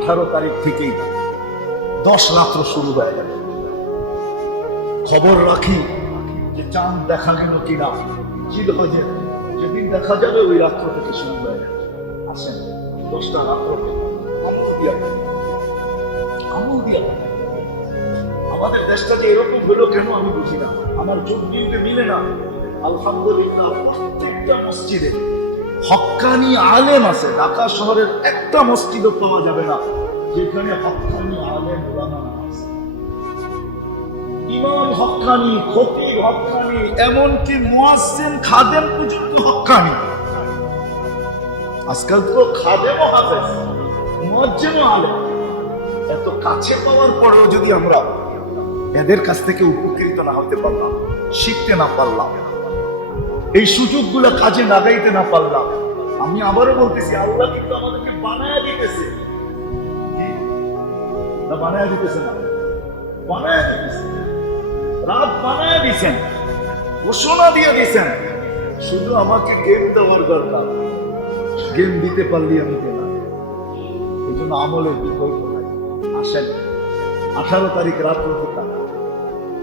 18 তারিখ থেকেই 10 রাত্র শুরু হয়ে যাবে। খবর রাখি যে চাঁদ দেখা গেল কিনা, জিলহজের যেদিন দেখা যাবে ওই রাত্র থেকে শুরু হয়ে যাবে। আসেন 10টা রাত্র আমাদের দেশটা যে এরকম হলো কেন আমি বুঝি না, আমার চোখ দিয়ে মিলে না। আলহামদুলিল্লাহ প্রত্যেকটা মসজিদে হক্কানি আলেম আছে। ঢাকা শহরের একটা মসজিদও পাওয়া যাবে না যেখানে হক্কানি আলেম ওলামা আছে। ইমাম হক্কানি, খতিব হক্কানি, এমনকি মুয়াজ্জিন খাদেম পর্যন্ত হক্কানি। আজকাল তো খাদেমও হাফেজ, মুয়াজ্জিনও আলেম। এত কাছে পাওয়ার পরেও যদি আমরা এদের কাছ থেকে উপকৃত না হতে পারলাম, শিখতে না পারলাম, এই সুযোগগুলো কাজে লাগাইতে না পারলাম, আমি আবারও বলতেছি আল্লাহ কিন্তু আমাদেরকে বানায়া দিতেছে। না বানায়া দিতেছে না, বানায়া দিতেছে। রাত বানায়া দিছেন, ঘোষণা দিয়ে দিছেন, শুধু আমাকে গেম দেওয়ার দরকার। গেম দিতে পারলি আমি পেলাম। এই জন্য আমলের বিকল্প নাই। আসেন 18 তারিখ রাত্র থেকে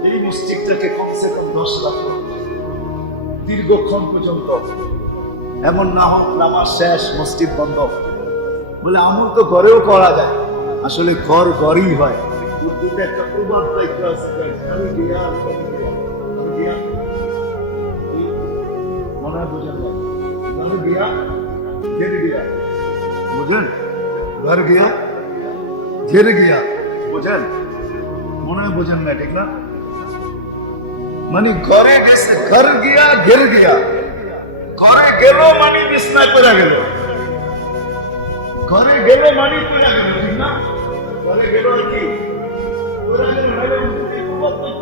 এই মসজিদটাকে কমসে কম 10 রাত্র দীর্ঘক্ষণ পর্যন্ত, এমন না হোক নামাজ শেষ মসজিদ বন্ধ। বলে আমল তো ঘরেও করা যায়, আসলে ঘর ঘরই হয়। উর্দুতে একটা প্রবাদ বাক্য আছে, মনে হয় বুঝেন না, বুঝলেন? ঘর গিয়া ঘের গিয়া, বুঝেন? মনে হয় বোঝেন না, ঠিক না? মানে ঘরে গেছে, ঘর গিয়া ঘের গিয়া। ঘরে গেল মানে বিছনা করে গেল, ঘরে গেল মানে করে গেল, ঠিক না? ঘরে গেল কি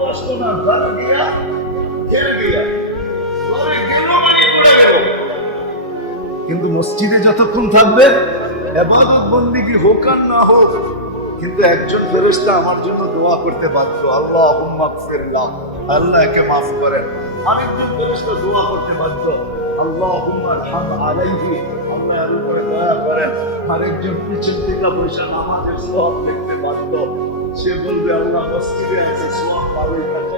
কষ্ট না, ঘর গিয়া ঘের গিয়া, ঘরে গেল মানে করে গেল। কিন্তু মসজিদে যতক্ষণ থাকবে, ইবাদত বন্দেগী হোক আর না হোক, কিন্তু একজন ফেরেশতা আমার জন্য দোয়া করতে বাধ্য, আল্লাহুম্মা গফিরলাহ, আল্লাহ একে মাফ করেন। আরেকজন ফেরেশতা দোয়া করতে বাধ্য, আল্লাহুম্মা আরহাম আলাইহি, আল্লাহ এর উপরে দয়া করেন। আরেকজন পিছন থেকে বসে নামাজের সওয়াব দেখতে বাধ্য, সে বলবে আল্লাহ মসজিদে আছে, সওয়াব পাবে কাছে।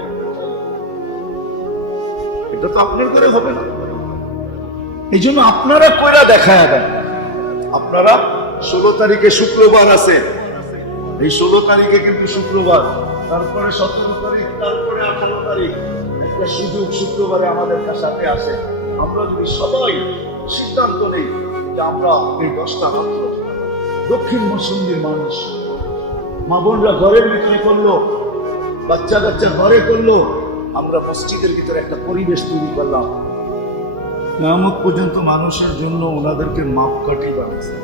এটা তো আপনার করে হবে না। এই জন্য আপনারা কইরা দেখায় দেন। আপনারা 16 তারিখে শুক্রবার আছে, এই 16 তারিখে কিন্তু শুক্রবার, তারপরে 17 তারিখ, তারপরে 18 তারিখ একটা সুযোগ শুক্রবারে আমাদের সাথে আসে। আমরা যদি সবাই সিদ্ধান্ত নেই যে আমরা এই 10টা মাত্র দক্ষিণ মৌসুমীর মানুষ, মা বোনরা ঘরের ভিতরে করলো, বাচ্চা কাচ্চা ঘরে করলো, আমরা মসজিদের ভিতরে একটা পরিবেশ তৈরি করলাম। কিয়ামত পর্যন্ত মানুষের জন্য ওনাদেরকে মাপকাঠি বানিয়েছে।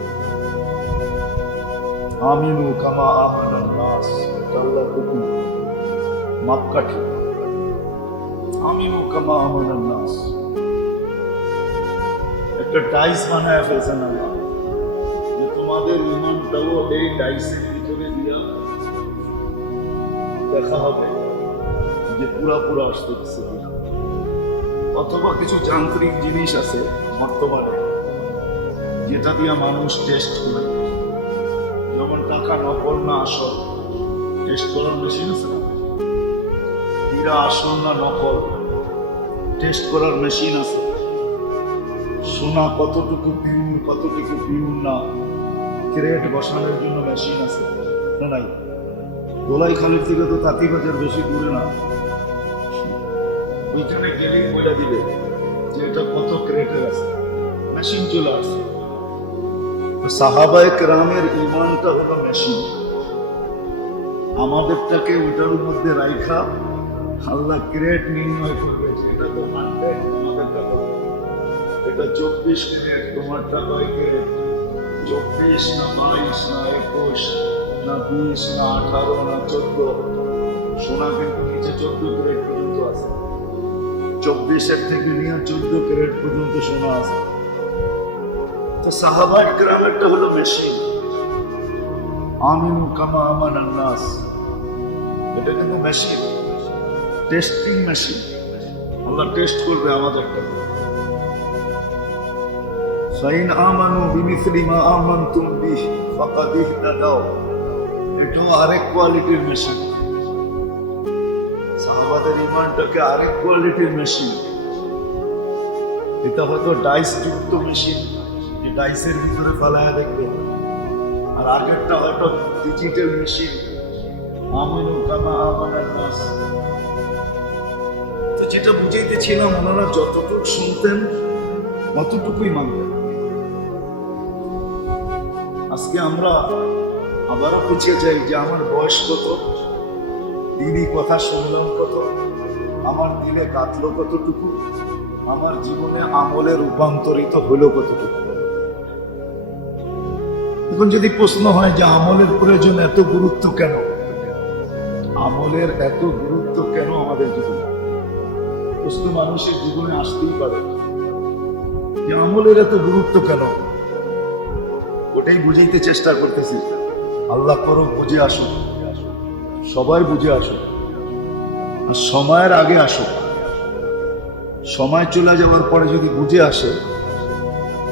আমিনু কামা আমানান নাস, আল্লাহর হুকুম, মাপকাঠি। আমিনু কামা আমানান নাস, একটা ডাইস বানায় ফেলছেন আল্লাহ, যে তোমাদের ইমানটাও এই ডাইসের ভিতরে দিয়া দেখা হবে যে পুরা আসতে দিচ্ছে কিনা। অথবা কিছু যান্ত্রিক জিনিস আছে বর্তমানে যেটা দিয়া মানুষ টেস্ট করে, যেমন টাকা নকল না আসল টেস্ট করার মেশিন আছে না, হীরা আসল না নকল টেস্ট করার মেশিন আছে, সোনা কতটুকু পিওর কতটুকু পিওর না ক্রেট বসানোর জন্য মেশিন আছে না নাই? দোলাইখালির থেকে তো তাঁতিবাজার বেশি দূরে না, ওইখানে গেলেই বলে দিবে যে এটা কত ক্রেটের আছে, মেশিন চলে আসছে। সাহাবায়ে কেরামের ঈমানটা হলো মেশিন, আমাদেরটাকে ওটার মধ্যে রাইখা আল্লাহ ক্রেট নির্ণয় করবে, এটা তো 100, আমাদেরটা কত, এটা 24 ক্রেট, তোমারটা কয় ক্রেট, 24 না 22 না 21 না 20 না 18 না 14, সোনা কিন্তু নিচে 14 ক্রেট পর্যন্ত আছে, 24-এর থেকে নিয়ে 14 ক্রেট পর্যন্ত সোনা আছে। তো সাহাবায়ে কেরামেরটা হলো মেশিন, আমিনু কামা আমানান নাস, এটা কিন্তু মেশিন, টেস্টিং মেশিন। আল্লাহ টেস্ট করবে আমাদেরটা। ফাইন আমানু বিমিসলি মা আমানতুম বিহি ফাকাদ ইহতাদাও, এটাও আরেক কোয়ালিটির মেশিন। সাহাবাদের ইমানটাকে আরেক কোয়ালিটির মেশিন। এটা হয়তো ডাইস যুক্ত মেশিন, যে ডাইসের ভিতরে ফেলায় দেখবে। আর আগেরটা হয়তো ডিজিটাল মেশিন, আমিনু কামা আমানান নাস। তো যেটা বুঝাইতেছিলাম, ওনারা যতটুকু শুনতেন অতটুকুই মানতেন। আজকে আমরা আবারও বুঝে যাই যে আমার বয়স কত, দিনই কথা শুনলাম কত, আমার দিলে কাটলো কতটুকু, আমার জীবনে আমলে রূপান্তরিত হলো কতটুকু। এখন যদি প্রশ্ন হয় যে আমলের প্রয়োজন এত গুরুত্ব কেন, আমলের এত গুরুত্ব কেন আমাদের জীবনে, প্রশ্ন মানুষের জীবনে আসতেই পারে যে আমলের এত গুরুত্ব কেন। ওটাই বুঝাইতে চেষ্টা করতেছি। আল্লাহ করুক বুঝে আসুক, সবাই বুঝে আসুক, আর সময়ের আগে আসুক। সময় চলে যাওয়ার পরে যদি বুঝে আসে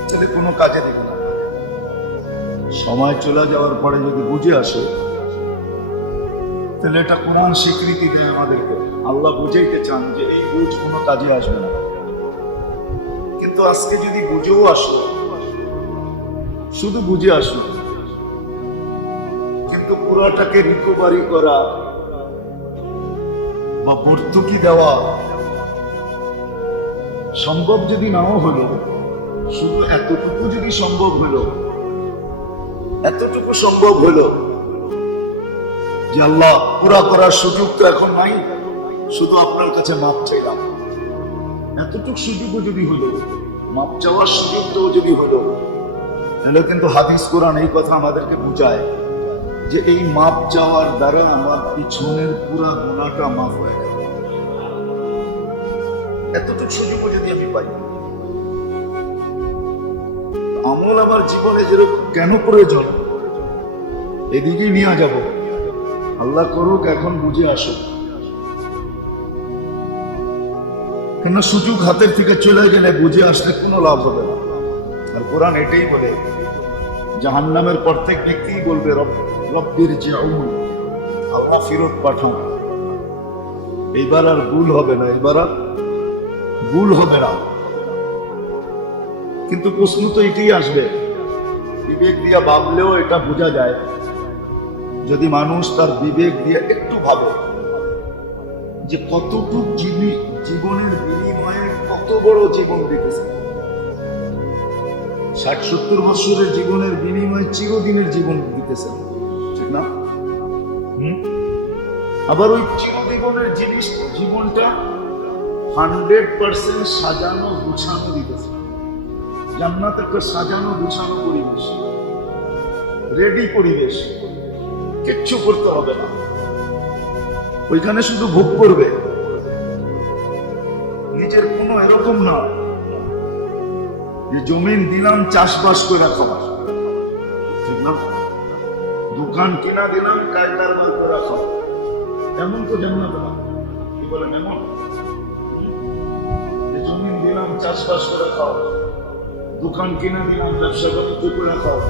তাহলে কোনো কাজে দেবে না। সময় চলে যাওয়ার পরে যদি বুঝে আসে তাহলে এটা কোরআন স্বীকৃতি দেয় আমাদেরকে। আল্লাহ বুঝাইতে চান যে এই বুঝ কোনো কাজে আসবে না। কিন্তু আজকে যদি বুঝেও আসো, শুধু বুঝে আসো, কিন্তু পুরাটাকে রিকভারি করা বা ভর্তুকি দেওয়া সম্ভব যদি নাও হলো, শুধু এতটুকু যদি সম্ভব হলো, এতটুকু সম্ভব হলো যে আল্লাহ পুরা করার সুযোগ তো এখন নাই, শুধু আপনার কাছে মাপ চাইলাম, এতটুকু সুযোগও যদি হলো, মাপ চাওয়ার সুযোগটাও যদি হলো, তাহলে কিন্তু হাদিস কোরআন এই কথা আমাদেরকে বুঝায় যে এই মাপ চাওয়ার দ্বারা আমার পিছনের পুরা গুনাহটা মাফ হয়ে গেল। এতটুকু সুযোগও যদি আমি পাই, আমল আমার জীবনে যেরকম কেন প্রয়োজন এদিকেই নিয়ে যাব। আল্লাহ করুক এখন বুঝে আসুক, কেন সুযোগ হাতের থেকে চলে গেলে বুঝে আসলে কোনো লাভ হবে না। আর কোরআন এটাই বলে, জাহান্নামের প্রত্যেক ব্যক্তি বলবে রব্বির জিউন, আল্লাহ ফেরত পাঠান। এইবার আর ভুল হবে না, এবার আর ভুল হবে না। কিন্তু প্রশ্ন তো এটাই আসবে, বিবেক দিয়ে ভাবলেও এটা বোঝা যায়, যদি মানুষ তার বিবেক দিয়ে একটু ভাবে যে কতটুকু জীবনের বিনিময়ে কত বড় জীবন দিতেছে। 60-70 বছরের জীবনের বিনিময়ে চিরদিনের জীবন দিতেছে, ঠিক না? আবার ওই চিরজীবনের জীবনটা 100% সাজানো গুছানো দিতেছে। জান্নাত একটা সাজানো গুছানো পরিবেশ, রেডি পরিবেশ, কিচ্ছু করতে হবে না, ওইখানে শুধু ভোগ করবে। নিজের কোনো এরকম না যে জমিন দিলাম চাষবাস করে খাওয়া, ঠিক না? দোকান কিনা দিলাম কায়দার মাল করে খাওয়া, এমন তো জান্নাত না। কি বলেন এমন? যে জমিন দিলাম চাষবাস করে খাওয়া, দোকান কিনা দিলাম ব্যবসা বাণিজ্য করে খাওয়া,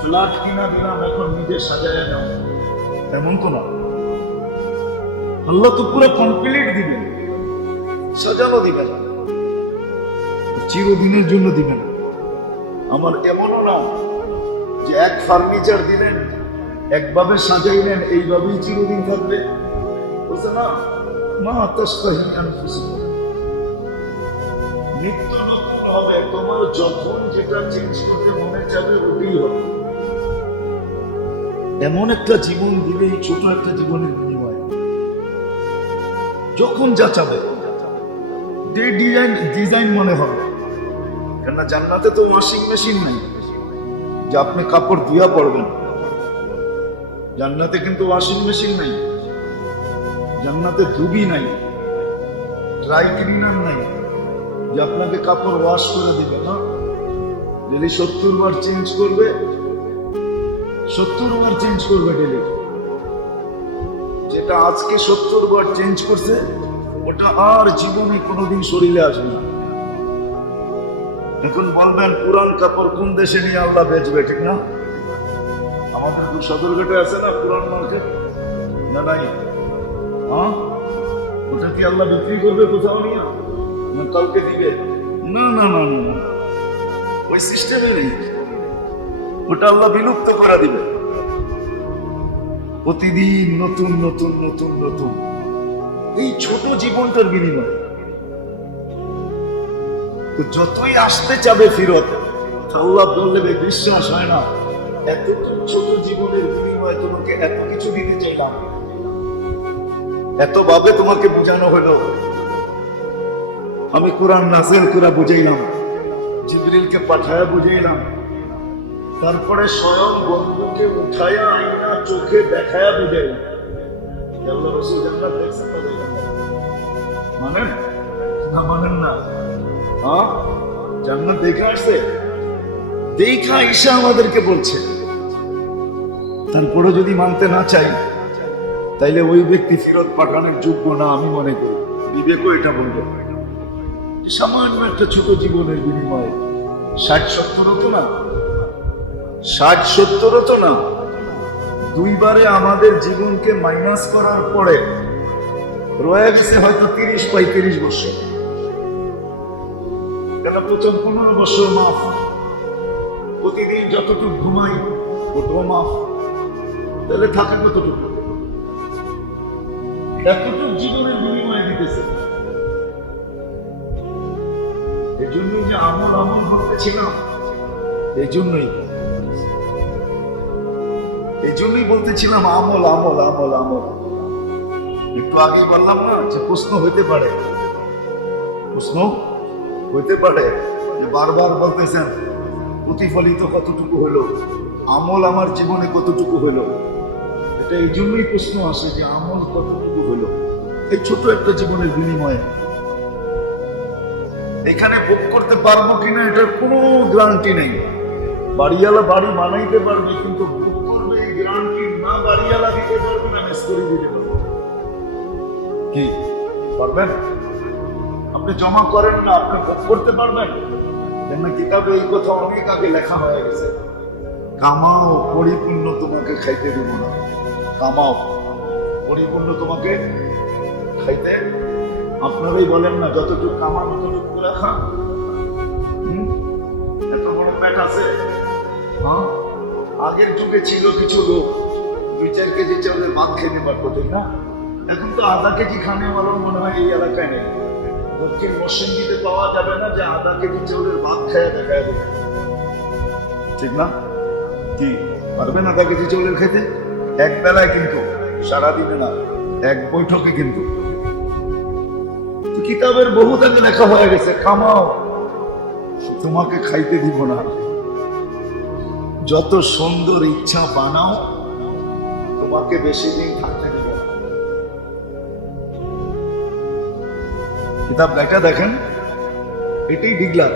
ফ্ল্যাট কিনা দিলাম এখন নিজে সাজায় নাও, এমন তো না। আল্লাহ তো পুরো কমপ্লিট দিবেন, সাজানো দিবেন, চিরদিনের জন্য দিবেন। আমার এমনও না যে এক ফার্নিচার দিলেন, একভাবে সাজাইলেন, এইভাবেই চিরদিন থাকবে, বলছে না। মা তাশতাহি আনফুসুকুম, নিত্য নতুন হবে, তোমার যখন যেটা চেঞ্জ করতে মনে চাবে ওটাই হবে। এমন একটা জীবন দিলে, ছোট একটা জীবনের বিনিময়ে যখন যা চাবে ডিজাইন মনে হবে। কেননা জান্নাতে তো ওয়াশিং মেশিন নাই যে আপনি কাপড় ধুয়া পড়বেন, জান্নাতে কিন্তু ওয়াশিং মেশিন নাই, জান্নাতে ধুবি নাই, ড্রাই ক্লিনার নাই যে আপনাকে কাপড় ওয়াশ করে দিবে না। ডেলি 70 বার চেঞ্জ করবে, 70 বার চেঞ্জ করবে ডেলি। যেটা আজকে 70 বার চেঞ্জ করছে ওটা আর জীবনে কোনোদিন শরীরে আসবে না। এখন বলবেন পুরান কাপড় কোন দেশে নিয়ে আল্লাহ বেচবে, ঠিক না? আমাদের সদরঘাটে আছে না পুরান মার্কেট, না নাই? হ্যাঁ, ওটা কি আল্লাহ বিক্রি করবে কোথাও নিয়ে, না কালকে দিবে? না না না না, ওই সিস্টেমে নেই। ওটা আল্লাহ বিলুপ্ত করে দিবে। প্রতিদিন নতুন নতুন নতুন নতুন এই ছোট জীবনটার বিনিময়। তো যতই আসতে চাবে ফিরত, আল্লাহ বললে বিশ্বাস হয় না, এত ছোট জীবনের বিনিময়ে তোমাকে এত কিছু দিতে চাইলাম, এত ভাবে তোমাকে বোঝানো হলো। আমি কোরআন নাযিল করে বুঝাইলাম, জিবরিলকে পাঠায়া বুঝাইলাম, তারপরে স্বয়ং বন্ধুকে উঠায়া আইনা চোখে দেখায়া বুঝাইলাম। আল্লাহ রাসূল জান্নাত দেখছেন না? মানেন না? মানেন না? হ্যাঁ, জান্নাত দেখে আসছে, দেখা ঈশা আমাদেরকে বলছে। তারপরে যদি মানতে না চাই, তাইলে ওই ব্যক্তি ফেরত পাঠানোর যোগ্য না আমি মনে করি। বিবেকও এটা বলবে। সামান্য একটা ছোট জীবনের বিনিময়ে 60-70 তো না, 60-70 তো না, দুইবারে আমাদের জীবনকে মাইনাস করার পরে রয়ে গেছে হয়তো 30-35 বছর। কেন? প্রথম 15 বছর মাফ, প্রতিদিন যতটুকু ঘুমাই ওটাও মাফ, তাহলে থাকে কতটুকু? এতটুকু জীবনের বিনিময়ে দিতেছে। এই জন্যই যে আমল আমল বলতেছিলাম, এই জন্যই বলতেছিলাম আমল আমল আমল আমল। একটু আগে বললাম না যে প্রশ্ন হইতে পারে, যে বারবার বলতেছেন প্রতিফলিত কতটুকু হলো, আমল আমার জীবনে কতটুকু হলো। এটা এই জন্যই প্রশ্ন আসে যে আমল কতটুকু হলো এই ছোট একটা জীবনের বিনিময়ে। এখানে ভোগ করতে পারবো কিনা এটার কোনো গ্যারান্টি নেই। বাড়িওয়ালা বাড়ি বানাইতে পারবে, কিন্তু ভোগ করবে এই গ্যারান্টি না বাড়িওয়ালা দিতে পারবে না, মিস্ত্রি দিতে পারবে। কি পারবেন? আপনি জমা করেন না, আপনি ভোগ করতে পারবেন? কিতাবে এই কথা অনেক আগে লেখা হয়ে গেছে, কামাও পরিপূর্ণ তোমাকে খাইতে দিব না। কামাও পরিপূর্ণ তোমাকে খাইতে, আপনারাই বলেন না যতটুকু কামান ততটুকু রাখা। এত বড় পেট আছে। হ্যাঁ, আগের যুগে ছিল কিছু লোক 2-4 কেজি চাউলের ভাত খেতে পারতো, তাই না? এখন তো আধা কেজি খানে বলো মনে হয় এই এলাকায় নেই। দক্ষিণ পশ্চিম দিতে পাওয়া যাবে না যে আধা কেজি চাউলের ভাত খেয়ে দেখা যাবে, ঠিক না? কি পারবেন আধা কেজি চাউলের খেতে? এক বেলায় কিন্তু, সারাদিনে না, এক বৈঠকে কিন্তু। কিতাবের বহুত আগে লেখা হয়ে গেছে, কামাও তোমাকে খাইতে দিব না। যত সুন্দর ইচ্ছা বানাও, তোমাকে বেশি দিন থাকতে দিব না। কিতাব লেখা দেখেন, এটাই ডিগলার,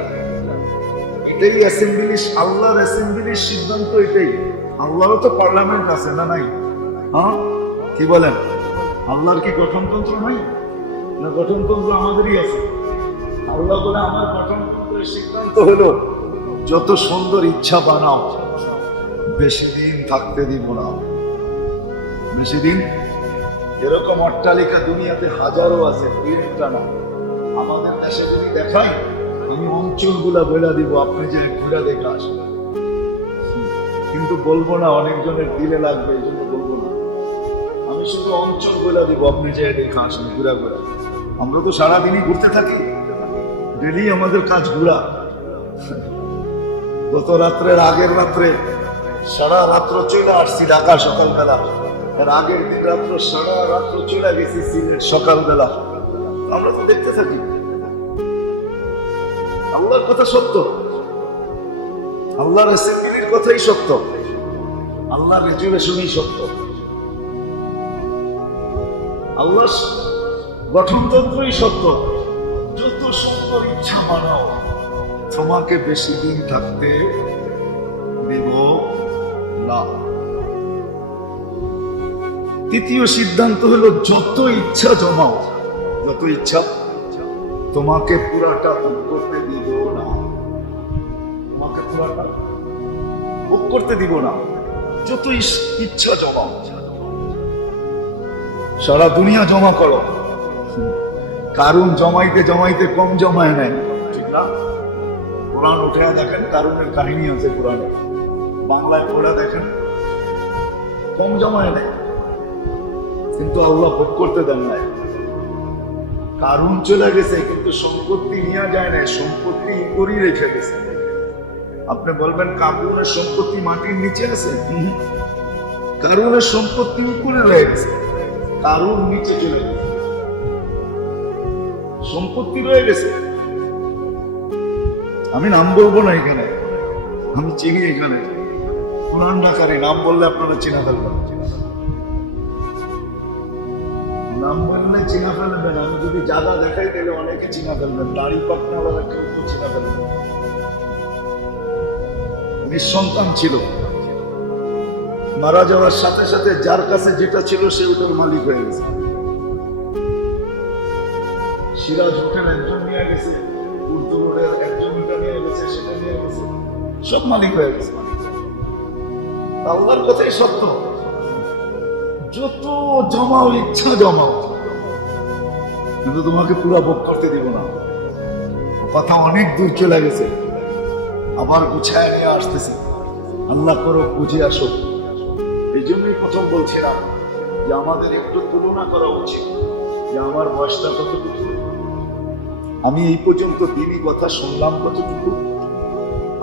এটাই অ্যাসেম্বলি, আল্লাহর অ্যাসেম্বলির সিদ্ধান্ত এটাই। আল্লাহরও তো পার্লামেন্ট আছে না নাই? হ্যাঁ, কি বলেন? আল্লাহর কি গঠনতন্ত্র নাই? না গঠনতন্ত্র আমাদেরই আছে। আল্লাহ বলে আমার গঠনতন্ত্রের সিদ্ধান্ত হলো যত সুন্দর ইচ্ছা বানাও, বেশি দিন থাকতে দিব না। বেশি দিন। এরকম অট্টালিকা দুনিয়াতে হাজারো আছে, একটা না। আমাদের দেশে যদি দেখায়, আমি অঞ্চলগুলা বলে দিব, আপনি যে ঘুরা দেখে আসবেন। কিন্তু বলবো না, অনেকজনের দিলে লাগবে, এই জন্য বলবো না। আমি শুধু অঞ্চল বলে দিব, আপনি যে দেখে আসেন ঘুরা ঘুরা। আমরা তো সারাদিনই ঘুরতে থাকি, ডেলি আমাদের কাজ ঘুরা। গত রাত্রের আগের রাত্রে সারা রাত্র চলে আসছি ঢাকা সকালবেলা, এর আগের দিন রাত্র সারা রাত্র চলে গেছি সিলেট সকালবেলা। আমরা তো দেখতে থাকি। আল্লাহর কথা সত্য, আল্লাহর অ্যাসেম্বলির কথাই সত্য, আল্লাহর রেজুলেশনই সত্য, আল্লাহর গঠনতন্ত্রই সত্য। যত সুন্দর ইচ্ছা বানাও, তোমাকে বেশি দিন থাকতে দেব না। তৃতীয় সিদ্ধান্ত হলো যত ইচ্ছা জমাও, যত ইচ্ছা, তোমাকে পুরাটা ভোগ করতে দিব না। তোমাকে পুরাটা ভোগ করতে দিব না। যত ইচ্ছা জমাও, সারা দুনিয়া জমা করো। কারুন জমাইতে জমাইতে কম জমায় নাই, ঠিক না? কোরআন উঠে দেখেন, কারুনের কাহিনী আছে কোরআনে, বাংলায় পড়া দেখেন, কম জমায় নাই, কিন্তু আল্লাহ ভোগ করতে দেন নাই। কারুন চলে গেছে কিন্তু সম্পত্তি নিয়ে যায় না, সম্পত্তি করেই রেখে গেছে। আপনি বলবেন কারুনের সম্পত্তি মাটির নিচে আছে? কারুনের সম্পত্তি উপরে রয়ে গেছে, কারুন নিচে চলে গেছে, সম্পত্তি রয়ে গেছে। আমি নাম বলবো না এখানে, আমি চিনি এখানে কোরআন ডাকারে, নাম বললে আপনারা চিনা ফেলবেন, নাম বললে চিনা ফেলবেন। আমি যদি জায়গা দেখাই তাহলে অনেকে চিনা ফেলবেন, দাড়ি পাকনাওয়ালা কেউ তো চিনা ফেলবেন। নিঃসন্তান ছিল, মারা যাওয়ার সাথে সাথে যার কাছে যেটা ছিল সে ওটার মালিক হয়ে গেছে। সিরাজ হোটেল একজন নিয়ে গেছে, উর্দু রোডের একজন নিয়ে গেছে, সেটা নিয়ে গেছে, সব মালিক হয়ে গেছে। আল্লাহর কথাই সত্য, যত জমাও ইচ্ছা জমাও, কিন্তু তোমাকে পুরো ভোগ করতে দিব না। কথা অনেক দূর চলে গেছে, আবার গুছায় নিয়ে আসতেছে। আল্লাহ করো বুঝে আসো। এই জন্যই প্রথম বলছিলাম যে আমাদের একটু তুলনা করা উচিত, যে আমার বয়সটা কতটুকু, আমি এই পর্যন্ত দিনই কথা শুনলাম কতটুকু,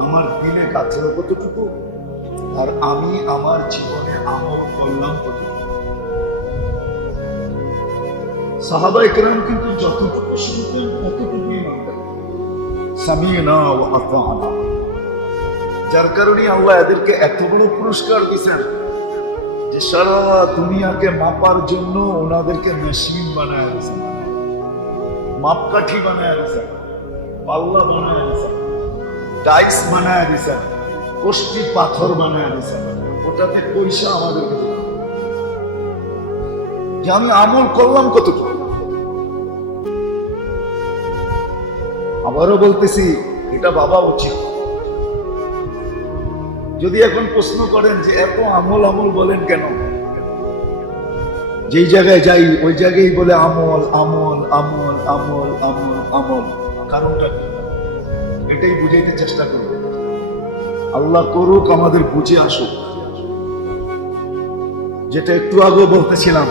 আমার দিনে কাছে কতটুকু, আর আমি আমার জীবনে আমল করলাম কতটুকু। সাহাবায়ে কেরাম কিন্তু যতটুকু শুনতেন ততটুকুই মানতেন, সামিনা ওয়া আতানা। যার কারণে আল্লাহ এদেরকে এত বড় পুরস্কার দিয়েছেন যে সারা দুনিয়াকে মাপার জন্য ওনাদেরকে মেশিন বানায় দিয়েছেন, মাপকাঠি বানায় দিয়েছেন, পাল্লা বানায় দিয়েছেন, ডাইস বানায় দিয়েছেন, কষ্টি পাথর বানায় দিয়েছেন। ওটাতে পয়সা আমাদেরকে দিলেন যে আমি আমল করলাম কতটুকু। আবারও বলতেছি, এটা ভাবা উচিত। যদি এখন প্রশ্ন করেন যে এত আমল আমল বলেন কেন, যেই জায়গায় যাই ওই জায়গায় বলে আমল আমল আমল আমল আমল আমল, কারণটা কি? এটাই বুঝাইতে চেষ্টা করবে। আল্লাহ করুক আমাদের বুঝে আসুক। যেটা একটু আগে বলতেছিলাম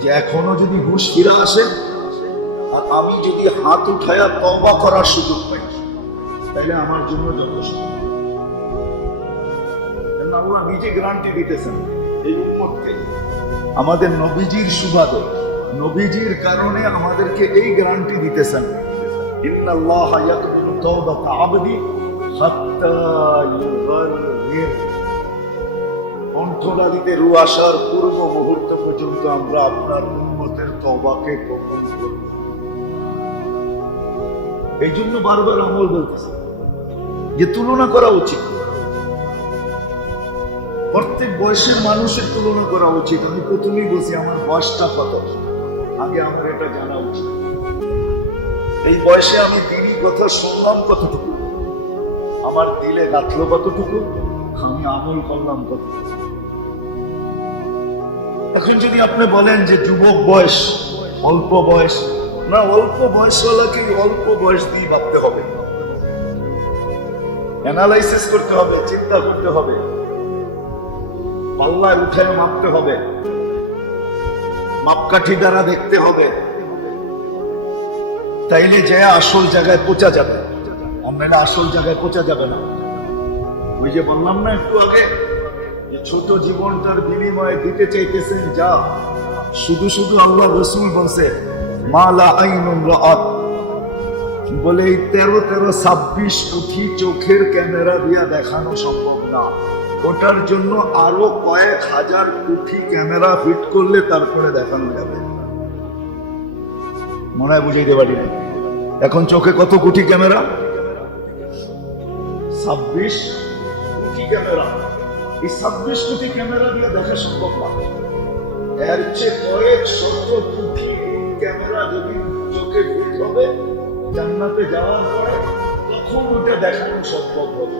যে এখনো যদি হুঁশ ফিরে আসে আর আমি যদি হাত উঠায়া তওবা করার সুযোগ পাই, তাহলে আমার জন্য যথেষ্ট। আল্লাহ নিজে গ্যারান্টি দিতেছেন এই উম্মতকে, আমাদের নবীজির সুবাদে, নবীজির কারণে আমাদেরকে এই গ্যারান্টি দিতেছেন, ইন্নাল্লাহ ইয়াকবালু তাওবাতা আবদি হাত্তা ইউগারগির। কণ্ঠনালীতে রূহ আসার পূর্ব মুহূর্ত পর্যন্ত আমরা আপনার উম্মতের তওবাকে কবুল করব। এই জন্য বারবার আমল বলতেছে যে তুলনা করা উচিত, প্রত্যেক বয়সের মানুষের তুলনা করা উচিত। আমি প্রথমেই বলছি আমার বয়সটা কত, আগে আমার এটা জানা উচিত। এই বয়সে আমি দিনই কথা শুনলাম কতটুকু, আমার দিলে গাঁথলো কতটুকু, আমি আমল করলাম কতটুকু। এখন যদি আপনি বলেন যে যুবক বয়স, অল্প বয়স, না, অল্প বয়সওয়ালাকে অল্প বয়স দিয়ে ভাবতে হবে, অ্যানালাইসিস করতে হবে, চিন্তা করতে হবে, পাল্লায় উঠে মাপতে হবে, মাপকাঠি দ্বারা দেখতে হবে, তাইলে যে আসল জায়গায় পৌঁছা যাবে। আমরা আসল জায়গায় পৌঁছা যাবে না। ওই যে বললাম না একটু আগে যে ছোট জীবনটার বিনিময়ে দিতে চাইতেছেন যা, শুধু শুধু আল্লাহ রাসূল বলছে মালা আইনুন রাআত, বলে এই 13-26 কোটি চোখের ক্যামেরা দিয়া দেখানো সম্ভব না। ওটার জন্য আরো কয়েক হাজার কোটি ক্যামেরা ফিট করলে তারপরে দেখানো যাবে। মনে হয় বুঝাইতে পারি না। এখন চোখে কত কোটি ক্যামেরা? 26 কোটি ক্যামেরা। এই 26 কোটি ক্যামেরা দিয়ে দেখা সম্ভব না। এর চেয়ে কয়েক শত কোটি ক্যামেরা যদি চোখে ফিট হবে, জান্নাতে যাওয়ার পরে তখন ওটা দেখানো সম্ভব হবে।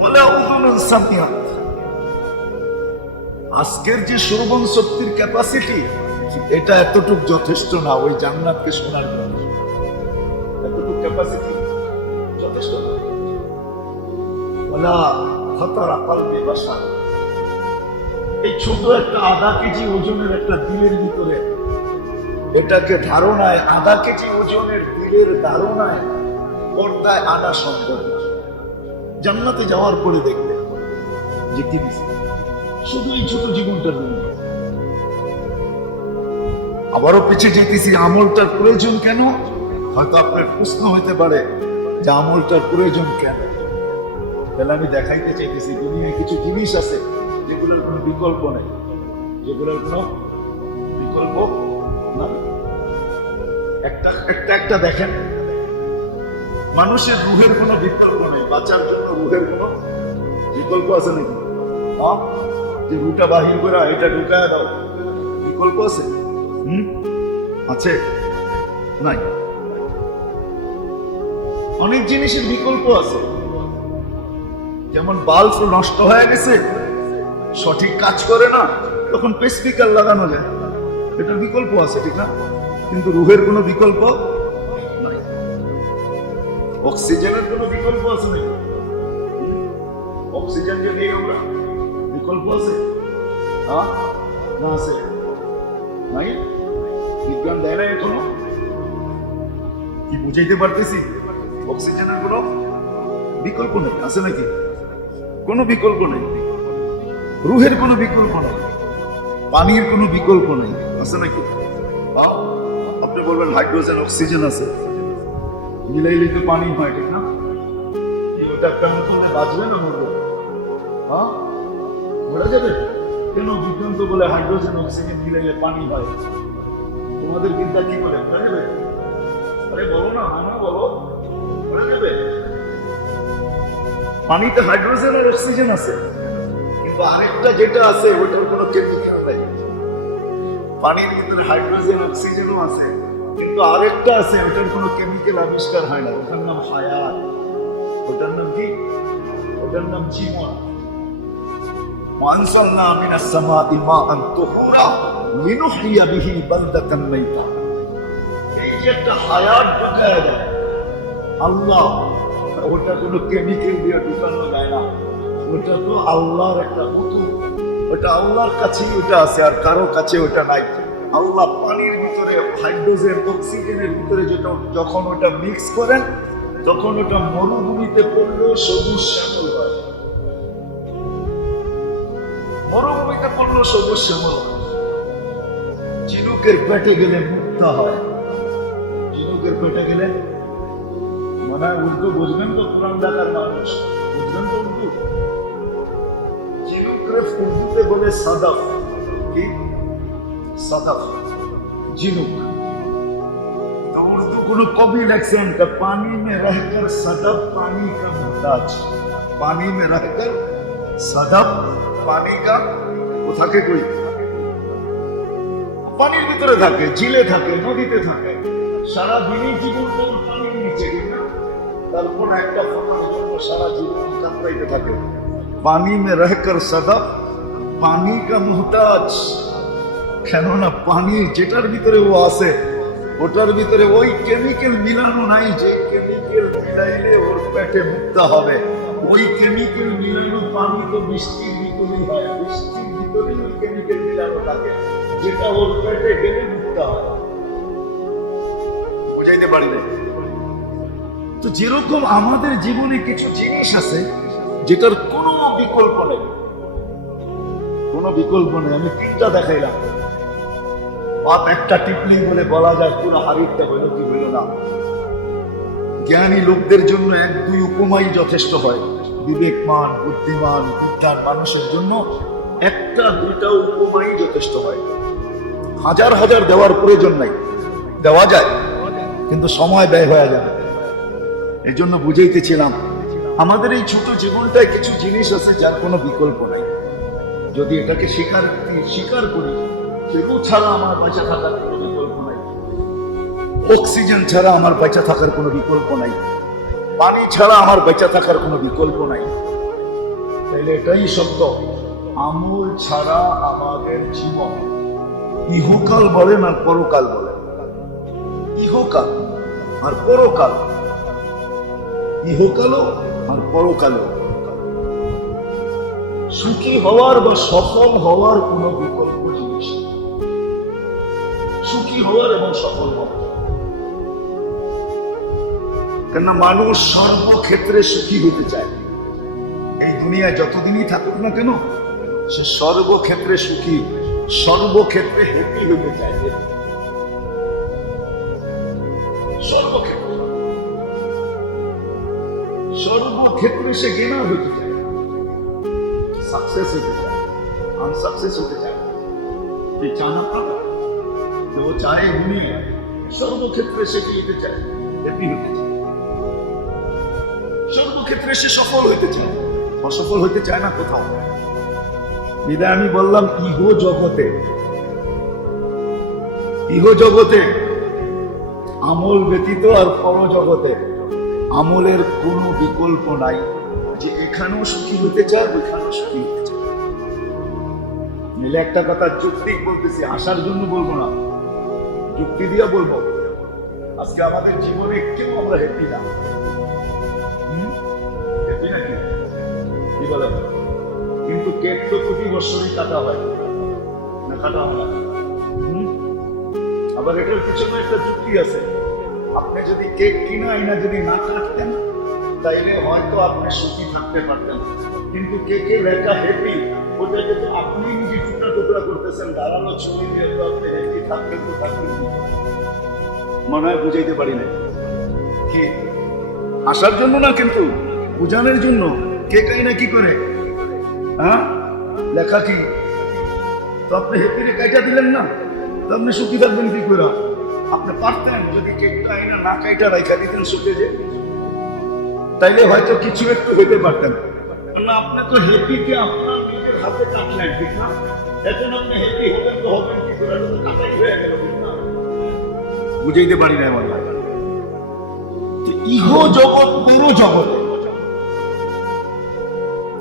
ওয়ালা উযুনুন সামিআত। আজকের যে শ্রবণ শক্তির ক্যাপাসিটি, এটা এতটুক যথেষ্ট না ওই জান্নাতকে শোনার জন্য। এতটুক ক্যাপাসিটি যথেষ্ট না। ওয়ালা খাতারা কলবি বাশার। এই ছোট একটা আধা কেজি ওজনের একটা দিলের ভিতরে, এটাকে ধারণায় আধা কেজি ওজনের দিলের ধারণায় পর্দায় আনা সম্ভব না। জান্নাতে যাওয়ার পরে দেখবে যে কি শুধু এই ছোট জীবনটার জন্য। আবারও পিছিয়ে যেতেছি, আমলটার প্রয়োজন কেন? হয়তো আপনার প্রশ্ন হতে পারে যে আমলটার প্রয়োজন কেন। তাহলে আমি দেখাইতে চাইতেছি দুনিয়ায় কিছু জিনিস আছে যেগুলোর কোনো বিকল্প নেই, যেগুলোর কোনো বিকল্প না। একটা দেখেন, মানুষের রুহের কোনো বিকল্প নেই। বাঁচার জন্য রুহের কোনো বিকল্প আছে নাকি? যে রুটা বাহির করে এটা ঢুকায় দাও, বিকল্প আছে? আছে? নাই। অনেক জিনিসের বিকল্প আছে। যেমন বাল্ব নষ্ট হয়ে গেছে, সঠিক কাজ করে না, তখন স্পিকার লাগানো যায়, এটার বিকল্প আছে, ঠিক না? কিন্তু রুহের কোনো বিকল্প নাই। অক্সিজেনের কোনো বিকল্প আছে নাকি? অক্সিজেন যদি আমরা বিকল্প আছে না? আছে নাই? বিজ্ঞান দেয় না এখনো। কি বুঝাইতে পারতেছি? অক্সিজেনের কোনো বিকল্প নেই, আছে নাকি? কোনো বিকল্প নেই। রুহের কোনো বিকল্প নেই। পানির কোনো বিকল্প নেই, আছে নাকি? আপনি বলবেন হাইড্রোজেন অক্সিজেন আছে, মিলাইলে তো পানি হয়, ঠিক না? ওটা কেমন করে বাঁচবে না মরবে? মরা যাবে কেন? বিজ্ঞান তো বলে হাইড্রোজেন অক্সিজেন মিলাইলে পানি হয়। তোমাদের বিদ্যা কি করে মরা যাবে? আরে বলো না, বলো মরা যাবে? পানিতে হাইড্রোজেন আর অক্সিজেন আছে, কিন্তু আরেকটা যেটা আছে ওটার কোনো কেমিক্যাল নাই। পানির ভিতরে হাইড্রোজেন অক্সিজেনও আছে, কিন্তু আরেকটা আছে ওটার কোনো কেমিক্যাল আবিষ্কার হয় না। ওটার নাম হায়াত। ওটার নাম কি? ওটার নাম জীবন। ওয়ানসালনা মিনাস সামাই মাআন তুহুরা লিনুহইয়া বিহি বালদাতান মাইতা। এই যে একটা হায়াত ঢুকায় দেয় আল্লাহ, ওটা কোনো কেমিক্যাল দিয়ে ঢুকানো যায় না। ওটা তো আল্লাহর একটা মতো, ওটা আল্লাহর কাছেই ওটা আছে, আর কারো কাছে ওটা নাই। আল্লাহ পানির ভিতরে হাইড্রোজেন অক্সিজেনের ভিতরে যেটা যখন ওটা মিক্স করেন, তখন ওটা মরুভূমিতে পড়লেও সবুজ শ্যামল হয়। মরুভূমিতে পড়লেও সবুজ শ্যামল হয়। ঝিনুকের পেটে গেলে মুক্তা হয়। ঝিনুকের পেটে গেলে মনে হয় উল্টো বুঝবেন তো, কোরআন দেখার মানুষ বুঝবেন তো উল্টো। ঝিনুকের উর্দুতে বলে সাদাফ। কি? সাদাফ, ঝিনুক। तो उर्दू কোনো কবি লিখছেন कि पानी में रहकर सदफ पानी का मोहताज। पानी में रहकर सदफ पानी का वो থাকে কই? পানির ভিতরে থাকে, ঝিলে থাকে, নদীতে থাকে, সারা দিনই জীবন তোর পানির নিচে, ঠিক না? তারপর একটা ফোনের জন্য সারা জীবন কাঁপতে থাকে। পানি মে রহকর সদফ পানি কা মুহতাজ। কেননা পানি যেটার ভিতরে ও আছে, ওটার ভিতরে ওই কেমিক্যাল মিলানো নাই যে কেমিক্যাল মিলাইলে ওর পেটে মুক্তা হবে। ওই কেমিক্যাল মিলানো পানি তো বৃষ্টির ভিতরেই হয়, বৃষ্টির ভিতরেই ওই কেমিক্যাল মিলানো থাকে, যেটা ওর পেটে গেলে মুক্তা হয়। বুঝাইতে পারি না? তো যেরকম আমাদের জীবনে কিছু জিনিস আছে যেটার কোনো বিকল্প নেই, কোনো বিকল্প নেই। আমি তিনটা দেখাইলাম, বাপ একটা টিপলি বলে বলা যায় পুরো হাড়িটা হইল কি হইল না। জ্ঞানী লোকদের জন্য এক দুই উপমাই যথেষ্ট হয়। বিবেকমান বুদ্ধিমান বিজ্ঞান মানুষের জন্য একটা দুইটা উপমাই যথেষ্ট হয়। হাজার হাজার দেওয়ার প্রয়োজন নাই, দেওয়া যায় কিন্তু সময় ব্যয় হয়ে যাবে। এই জন্য বুঝাইতেছিলাম আমাদের এই ছোট জীবনটায় কিছু জিনিস আছে যার কোনো বিকল্প নাই। যদি এটাকে স্বীকার করি, কেউ ছাড়া আমার বেঁচে থাকার কোনো বিকল্প নাই। অক্সিজেন ছাড়া আমার বেঁচে থাকার কোনো বিকল্প নাই। পানি ছাড়া আমার বেঁচে থাকার কোনো বিকল্প নাই। তাহলে এটাই সত্য, আমল ছাড়া আমাদের জীবন, ইহকাল বলেন আর পরকাল বলেন, ইহকাল আর পরকাল, ইহকালও আর পরকালও, সুখী হওয়ার বা সফল হওয়ার কোন বিকল্প জিনিস নেই। সুখী হওয়ার এবং সফল হওয়ার, কেননা মানুষ সর্বক্ষেত্রে সুখী হতে চায়। এই দুনিয়ায় যতদিনই থাকুক না কেন, সে সর্বক্ষেত্রে সুখী, সর্বক্ষেত্রে হ্যাপি হতে চায়। সর্বক্ষেত্রে সর্বক্ষেত্রে সে গেনার হতে চায়, সাকসেস হতে চায়, আনসাকসেস হতে চায়। যে চানা পাবে, যে ও চায় দুনিয়া সর্বক্ষেত্রে সে কি হতে চায়, হ্যাপি হতে চায়। সর্বক্ষেত্রে সে সফল হইতে চায়, অসফল হইতে চায় না কোথাও। বিদায় আমি বললাম ইহ জগতে, ইহ জগতে আমল ব্যতীত আর পর জগতে আমলের কোনো বিকল্প নাই। যে এখানেও সুখী হতে চায়, ওইখানেও সুখী হতে চায়। মিলে একটা কথা যৌক্তিক বলতেছি, আসার জন্য বলবো না, যুক্তি দিয়া বলবো। আজকে আমাদের জীবনে কেউ আমরা হ্যাপি না, হ্যাপি নাকি কি বলেন? কিন্তু কেক তো প্রতি বছরই কাটা হয় না, কাটা হয় না। আবার এটার পিছনে একটা যুক্তি আছে, আপনি যদি কেক কিনা আইনা যদি না কাটতেন তাইলে হয়তো আপনি সুখী থাকতে পারতেন, কিন্তু কেকে লেখা হ্যাপি, ওটাকে তো আপনি নিজে টুকরা টুকরা করতেছেন, দাঁড়ানো ছবি দিয়ে তো আপনি হ্যাপি থাকবেন তো থাকবেন। মনে হয় বুঝাইতে পারি না কি, আসার জন্য না কিন্তু বুঝানোর জন্য। কেক আইনা কি করে, হ্যাঁ লেখা কি, তো আপনি হ্যাপিরে কাইটা দিলেন না, তো আপনি সুখী থাকবেন কি করে? আপনি পারতেন যদি কেকটা আইনা না কাইটা রাইখা দিতেন সুখে, যে তাইলে হয়তো কিছু একটু হইতে পারতেন না। আপনি তো হ্যাপিকে আপনার নিজের হাতে কাটলেন, ঠিক না? এখন আপনি হ্যাপি হবেন তো হবেন কি করে, কাটাই হয়ে গেল। বুঝাইতে পারি না আমার লাগে। ইহ জগৎ পুরো জগৎ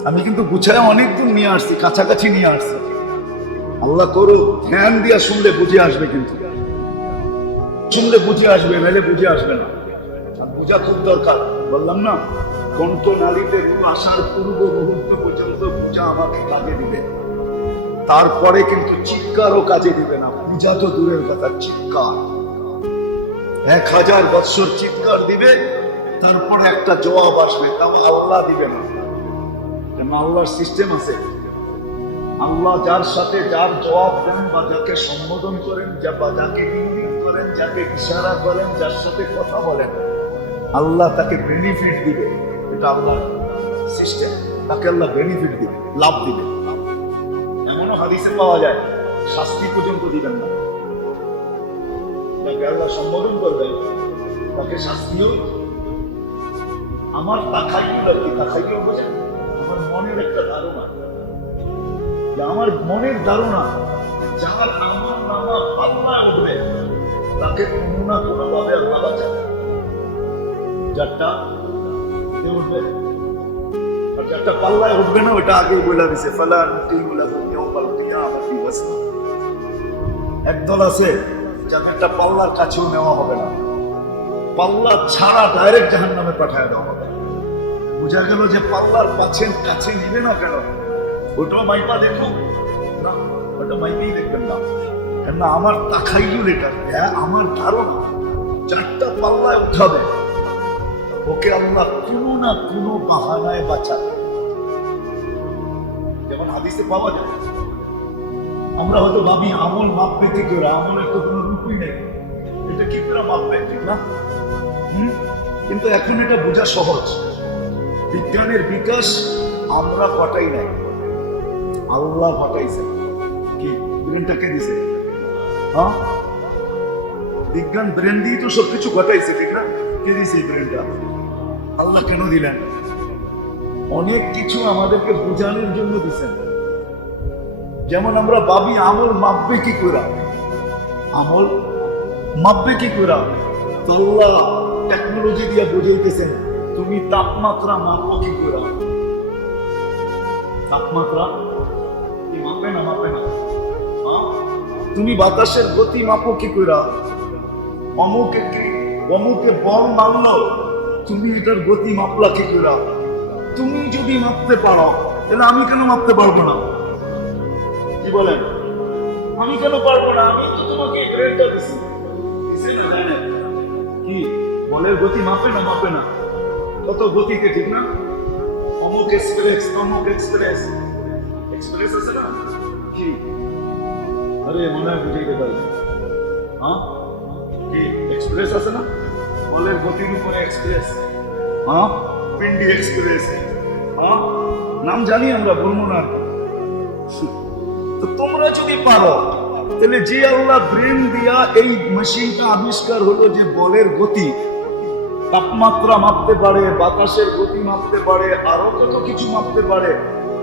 আমি কিন্তু গুছায় অনেক দূর নিয়ে আসছি, কাছাকাছি নিয়ে আসছি। আল্লাহ করো ধ্যান দিয়া শুনলে বুঝে আসবে, কিন্তু শুনলে বুঝে আসবে, নাহলে বুঝে আসবে না। আর বুঝা খুব দরকার, বললাম না, কণ্ঠ নালীতে আসার পূর্ব মুহূর্ত পর্যন্ত বুঝা আমাকে কাজে দিবে, তারপরে কিন্তু চিৎকারও কাজে দিবে না। বুঝা তো দূরের কথা, চিৎকার 1000 বৎসর চিৎকার দিবে, তারপরে একটা জবাব আসবে, তাও আল্লাহ দিবে না। আল্লাহর সিস্টেম আছে, আল্লাহ যার সাথে যার জবাব দেন বা যাকে সম্বোধন করেন, বা যাকে ইঙ্গিত করেন, যাকে ইশারা করেন, যার সাথে কথা বলেন, আল্লাহ তাকে বেনিফিট দিবে। এটা আল্লাহর সিস্টেম, তাকে আল্লাহ বেনিফিট দিবে, লাভ দিবে। এমনও হাদিসে পাওয়া যায় শাস্তি পর্যন্ত দিবেন না। তাকে আল্লাহ সম্বোধন করবেন, তাকে শাস্তিও। আমার তাকাইগুলো কি, তাকাইগুলো বোঝেন? আমার মনের একটা ধারণা, আমার মনের ধারণা, যার আমার নামা পাল্লা উঠবে তাকে কোনো না কোনো ভাবে আল্লাহ বাঁচাবে। যারটা উঠবে আর যারটা পাল্লায় উঠবে না, ওটা আগেই বলে দিছে, ফালা নুকিমুলাহু ইয়াউমাল কিয়ামাতি ওয়াজনা। একদল আছে যাদেরটা পাল্লার কাছেও নেওয়া হবে না, পাল্লা ছাড়া ডাইরেক্ট জাহান্নামে পাঠায় দেওয়া হবে। বোঝা গেল যে পাল্লার কাছে নিবে না কেন, ওটাও মাইপা দেখো না, ওটা মাইপেই দেখবেন না। কেন আমার তাকাইল, এটা আমার ধারণা, চারটা পাল্লায় উঠাবে, ওকে আল্লাহ কোনো না কোনো বাহানায় বাঁচাবে। যেমন হাদিসে পাওয়া যায়, আমরা হয়তো ভাবি আমল মাপবে কি করে, আমলের তো কোনো রূপই নেই, এটা কি করে মাপবে, ঠিক না? কিন্তু এখন এটা বোঝা সহজ। বিজ্ঞানের বিকাশ আমরা ঘটাই নাই, আল্লাহ ঘটাইছে। কি ব্রেনটাকে দিছে? হ্যাঁ, বিজ্ঞান ব্রেন দিয়ে তো সবকিছু ঘটাইছে, ঠিক না? কে দিছে ব্রেনটা? আল্লাহ কেন দিলেন? অনেক কিছু আমাদেরকে বোঝানোর জন্য দিছেন। যেমন আমরা ভাবি আমল মাপবে কি করে, আমল মাপবে কি করে? তো আল্লাহ টেকনোলজি দিয়ে বুঝাইতেছেন, তুমি তাপমাত্রা মাপো কি করে, তাপমাত্রা কি মাপে না? তুমি বাতাসের গতি মাপো কি কইরা? অমুকে বল মারলো, তুমি এটার গতি মাপলা কি কইরা? তুমি যদি মাপতে পারো তাহলে আমি কেন মাপতে পারবো না? কি বলেন? আমি কেন পারবো না? আমি তো তোমাকে গ্রেডটা দিছি। কি বলের গতি মাপে না? কত গতিতে, ঠিক না? অমুক এক্সপ্রেস, তমুক এক্সপ্রেস আছে না? কি আরে মনে হয় বুঝে গেল। হ্যাঁ, কি এক্সপ্রেস আছে না? বলের গতির উপরে এক্সপ্রেস। হ্যাঁ, পিন্ডি এক্সপ্রেস। হ্যাঁ, নাম জানি আমরা, বলবো না। তো তোমরা যদি পারো তাহলে যে আল্লাহ ব্রেন দিয়া এই মেশিনটা আবিষ্কার হলো যে বলের গতি, তাপমাত্রা মাপতে পারে, বাতাসের গতি মাপতে পারে, আরো কত কিছু মাপতে পারে,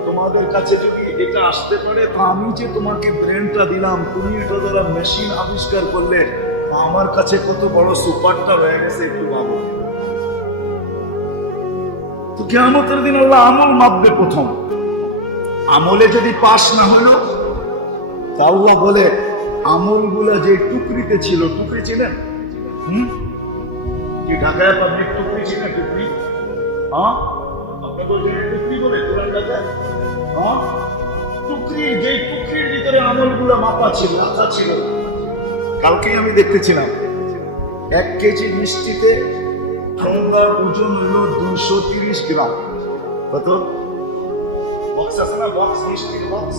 তোমাদের কাছে যদি এটা আসতে পারে, তা আমি যে তোমাকে ব্রেনটা দিলাম, তুমি এটা দ্বারা মেশিন আবিষ্কার করলে, আমার কাছে কত বড় সুপারটা হয়ে গেছে একটু ভাবো। তো কিয়ামতের দিন আল্লাহ আমল মাপবে প্রথম। আমলে যদি পাস না হলো, তা আল্লাহ বলে আমলগুলা যে টুকরিতে ছিল, টুকরি ছিলেন? কি ঢাকায় পাবলিক টুকরি ছিলেন? টুকরি, হ্যাঁ, টুকরি বলে পুরান ঢাকায়। হ্যাঁ, টুকরির, যে টুকরির ভিতরে আমলগুলা মাপা ছিল, রাখা ছিল। কালকেই আমি দেখতেছিলাম 1 কেজি মিষ্টিতে ঠোঙ্গার ওজন হলো 230 গ্রাম। কত? বক্স আছে না, বক্স, মিষ্টির বক্স,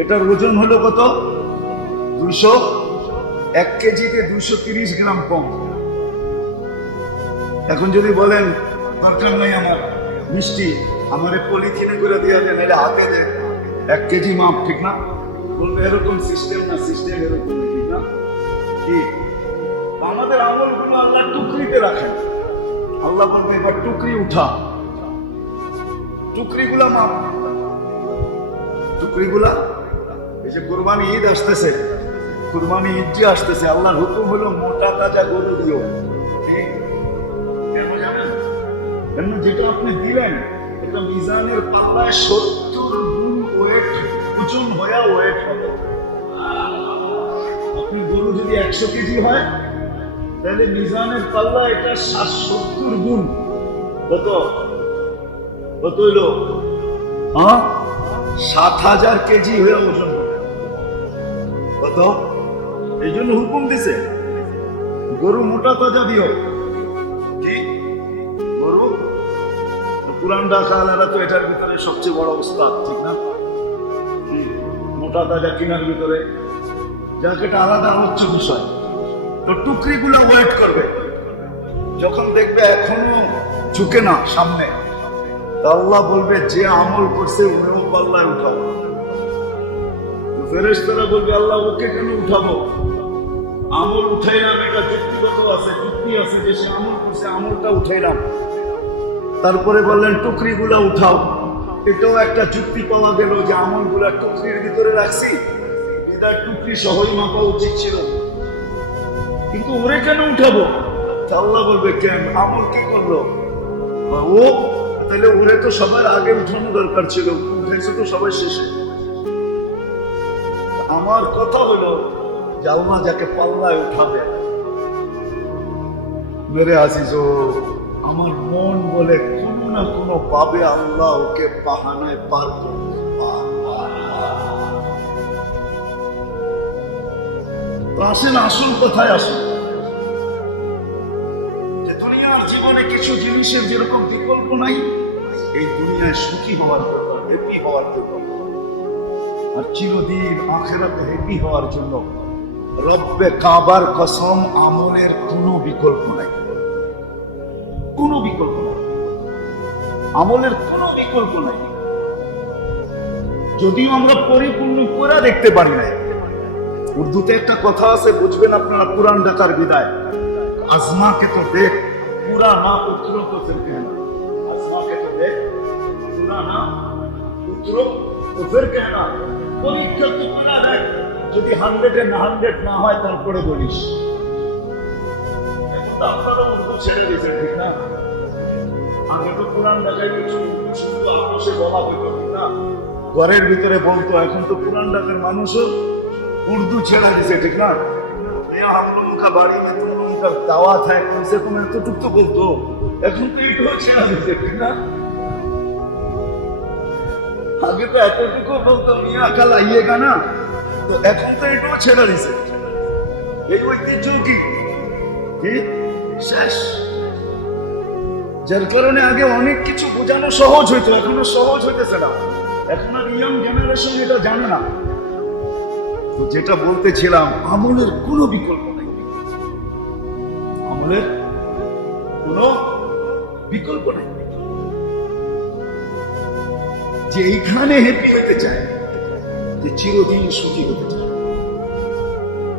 এটার ওজন হলো কত? 200। 1 কেজিতে 230 গ্রাম কম। এখন যদি বলেন দরকার নাই আমার মিষ্টি, আমার পলিথিনে করে দিয়ে দেন, এটা হাতে দেন, 1 কেজি মাপ, ঠিক না? বলবে এরকম সিস্টেম না, সিস্টেম এরকম, ঠিক না? কি আমাদের আমলগুলো আল্লাহ টুকরিতে রাখেন। আল্লাহ বলবে এবার টুকরি উঠা, টুকরিগুলা মাপ, টুকরিগুলা। এই যে কুরবানি ঈদ আসতেছে, কুরবানি ঈদ যে আসতেছে, আল্লাহর হুকুম হলো মোটা তাজা গরু দিও। কেন জানেন? কেন? যেটা আপনি দিলেন এটা মিজানের পাল্লায় 70 গুণ ওয়েট, ওজন হয়ে ওয়েট হবে। আপনি গরু যদি 100 কেজি হয়, তাহলে মিজানের পাল্লা এটা 70 গুণ। কত কত হইল? 7000 কেজি হয়ে ওজন হবে। কত? এই জন্য হুকুম দিছে গরু মোটা তাজা দিও। ঠিক, গরু পুরান ঢাকা তো এটার ভিতরে সবচেয়ে বড় ওস্তাদ, ঠিক না? মোটা তাজা কিনার ভিতরে যাকে এটা আলাদা হচ্ছে বিষয়। তো টুকরিগুলো ওয়েট করবে, যখন দেখবে এখনো ঝুঁকে না সামনে, আল্লাহ বলবে যে আমল করছে উনিও পাল্লায় উঠাবো। ফেরেশতারা বলবে আল্লাহ ওকে কেন উঠাবো? আমল উঠাইলাম, এটা যুক্তিগত আছে, যুক্তি আছে যে সে আমল করছে, আমলটা উঠাইলাম। তারপরে বললেন টুকরিগুলা উঠাও, এটাও একটা যুক্তি পাওয়া গেল যে আমলগুলা টুকরির ভিতরে রাখছি, এটা টুকরি সহই মাপা উচিত ছিল, কিন্তু ওরে কেন উঠাবো? আল্লাহ বলবে কেন, আমল কি করলো ও? তাহলে ওরে তো সবার আগে উঠানো দরকার ছিল, উঠেছে তো সবাই শেষে। আমার কথা হলো যে আল্লাহ যাকে পাল্লায় উঠাবে, মেরে আসিস, আমার মন বলে কোন না কোনো পাবে আল্লাহ ওকে বাহানায় পার করবে। আসেন আসল কথায় আসেন, যে দুনিয়ার জীবনে কিছু জিনিসের যেরকম বিকল্প নাই, এই দুনিয়ায় সুখী হওয়ার জন্য, হ্যাপি হওয়ার জন্য, আর চিরদিন আখিরাতে হ্যাপি হওয়ার জন্য রব্বে কাবার কসম আমলের কোনো বিকল্প নাই, কোনো বিকল্প নাই, আমলের কোনো বিকল্প নাই। যদিও আমরা পরিপূর্ণ করে দেখতে পারি না। উর্দুতে একটা কথা আছে, বুঝবেন আপনারা, পুরান ঢাকার বিদায়, আজমাকে তো দেখ পুরা না উত্তর তো ফির कहना, আজমাকে তো দেখ পুরা না উত্তর তো ফির कहना। পরীক্ষা তো করা দেখ, যদি 100 না হয় তারপরে বলিস। এখন তো আপনারা উর্দু ছেড়ে দিয়েছেন, ঠিক না? আগে তো পুরান ঢাকায় তো মানুষে বলা হইতো না, ঘরের ভিতরে বলতো। এখন তো পুরান ঢাকার মানুষও উর্দু ছেড়ে দিছে, ঠিক না? हम लोगों का बाड़ी में तुम लोगों का दावत है, कम से कम এতটুকু তো বলতো। এখন তো এটাও ছেড়ে দিছে, ঠিক না? আগে তো এতটুকু বলতো, মিয়া কাল আইয়েগা না, তো এখন তো এটাও ছেড়ে দিছে। এই ঐতিহ্য কি শেষ। যার কারণে আগে অনেক কিছু বোঝানো সহজ হইতো, এখনো সহজ হইতেছে না। এখন আর ইয়ং জেনারেশন এটা জানে না। তো যেটা বলতেছিলাম, আমলের কোনো বিকল্প নেই, আমলের কোনো বিকল্প নেই। যে এইখানে হ্যাপি হতে চায়, যে চিরদিন সুখী হতে চায়,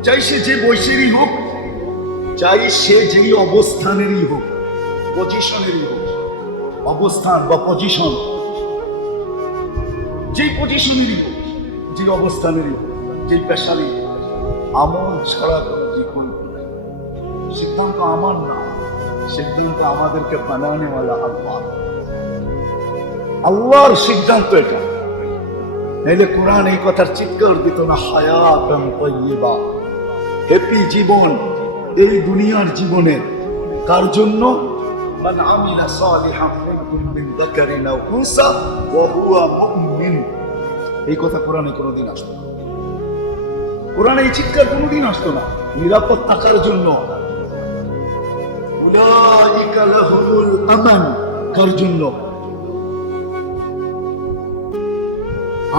চাই সে যে বয়সেরই হোক, চাই সে যেই অবস্থানেরই হোক, পজিশনেরই হোক, অবস্থান বা পজিশন, যেই পজিশনেরই হোক, যে অবস্থানেরই হোক, যেই পেশারই হোক, আমল ছাড়া কোনো বিকল্প নেই। সিদ্ধান্ত আমার না, সিদ্ধান্ত আমাদেরকে বানানেওয়ালা আল্লাহ। আল্লাহর সিদ্ধান্ত এটা। নাইলে কোরআন এই কথার চিৎকার দিত না, হায়াতান তাইয়্যিবা, হ্যাপি জীবন এই দুনিয়ার জীবনে। কার জন্য? মান আমিলা সালিহান মিন যাকারিন আও উনসা ওয়া হুয়া মুমিন। এই কথা কোরআনে কোনোদিন আসতো না। কোরআনে এই চিৎকার কোনোদিন আসতো না। নিরাপদ থাকার জন্য, উলাইকা লাহুমুল আমান, কার জন্য?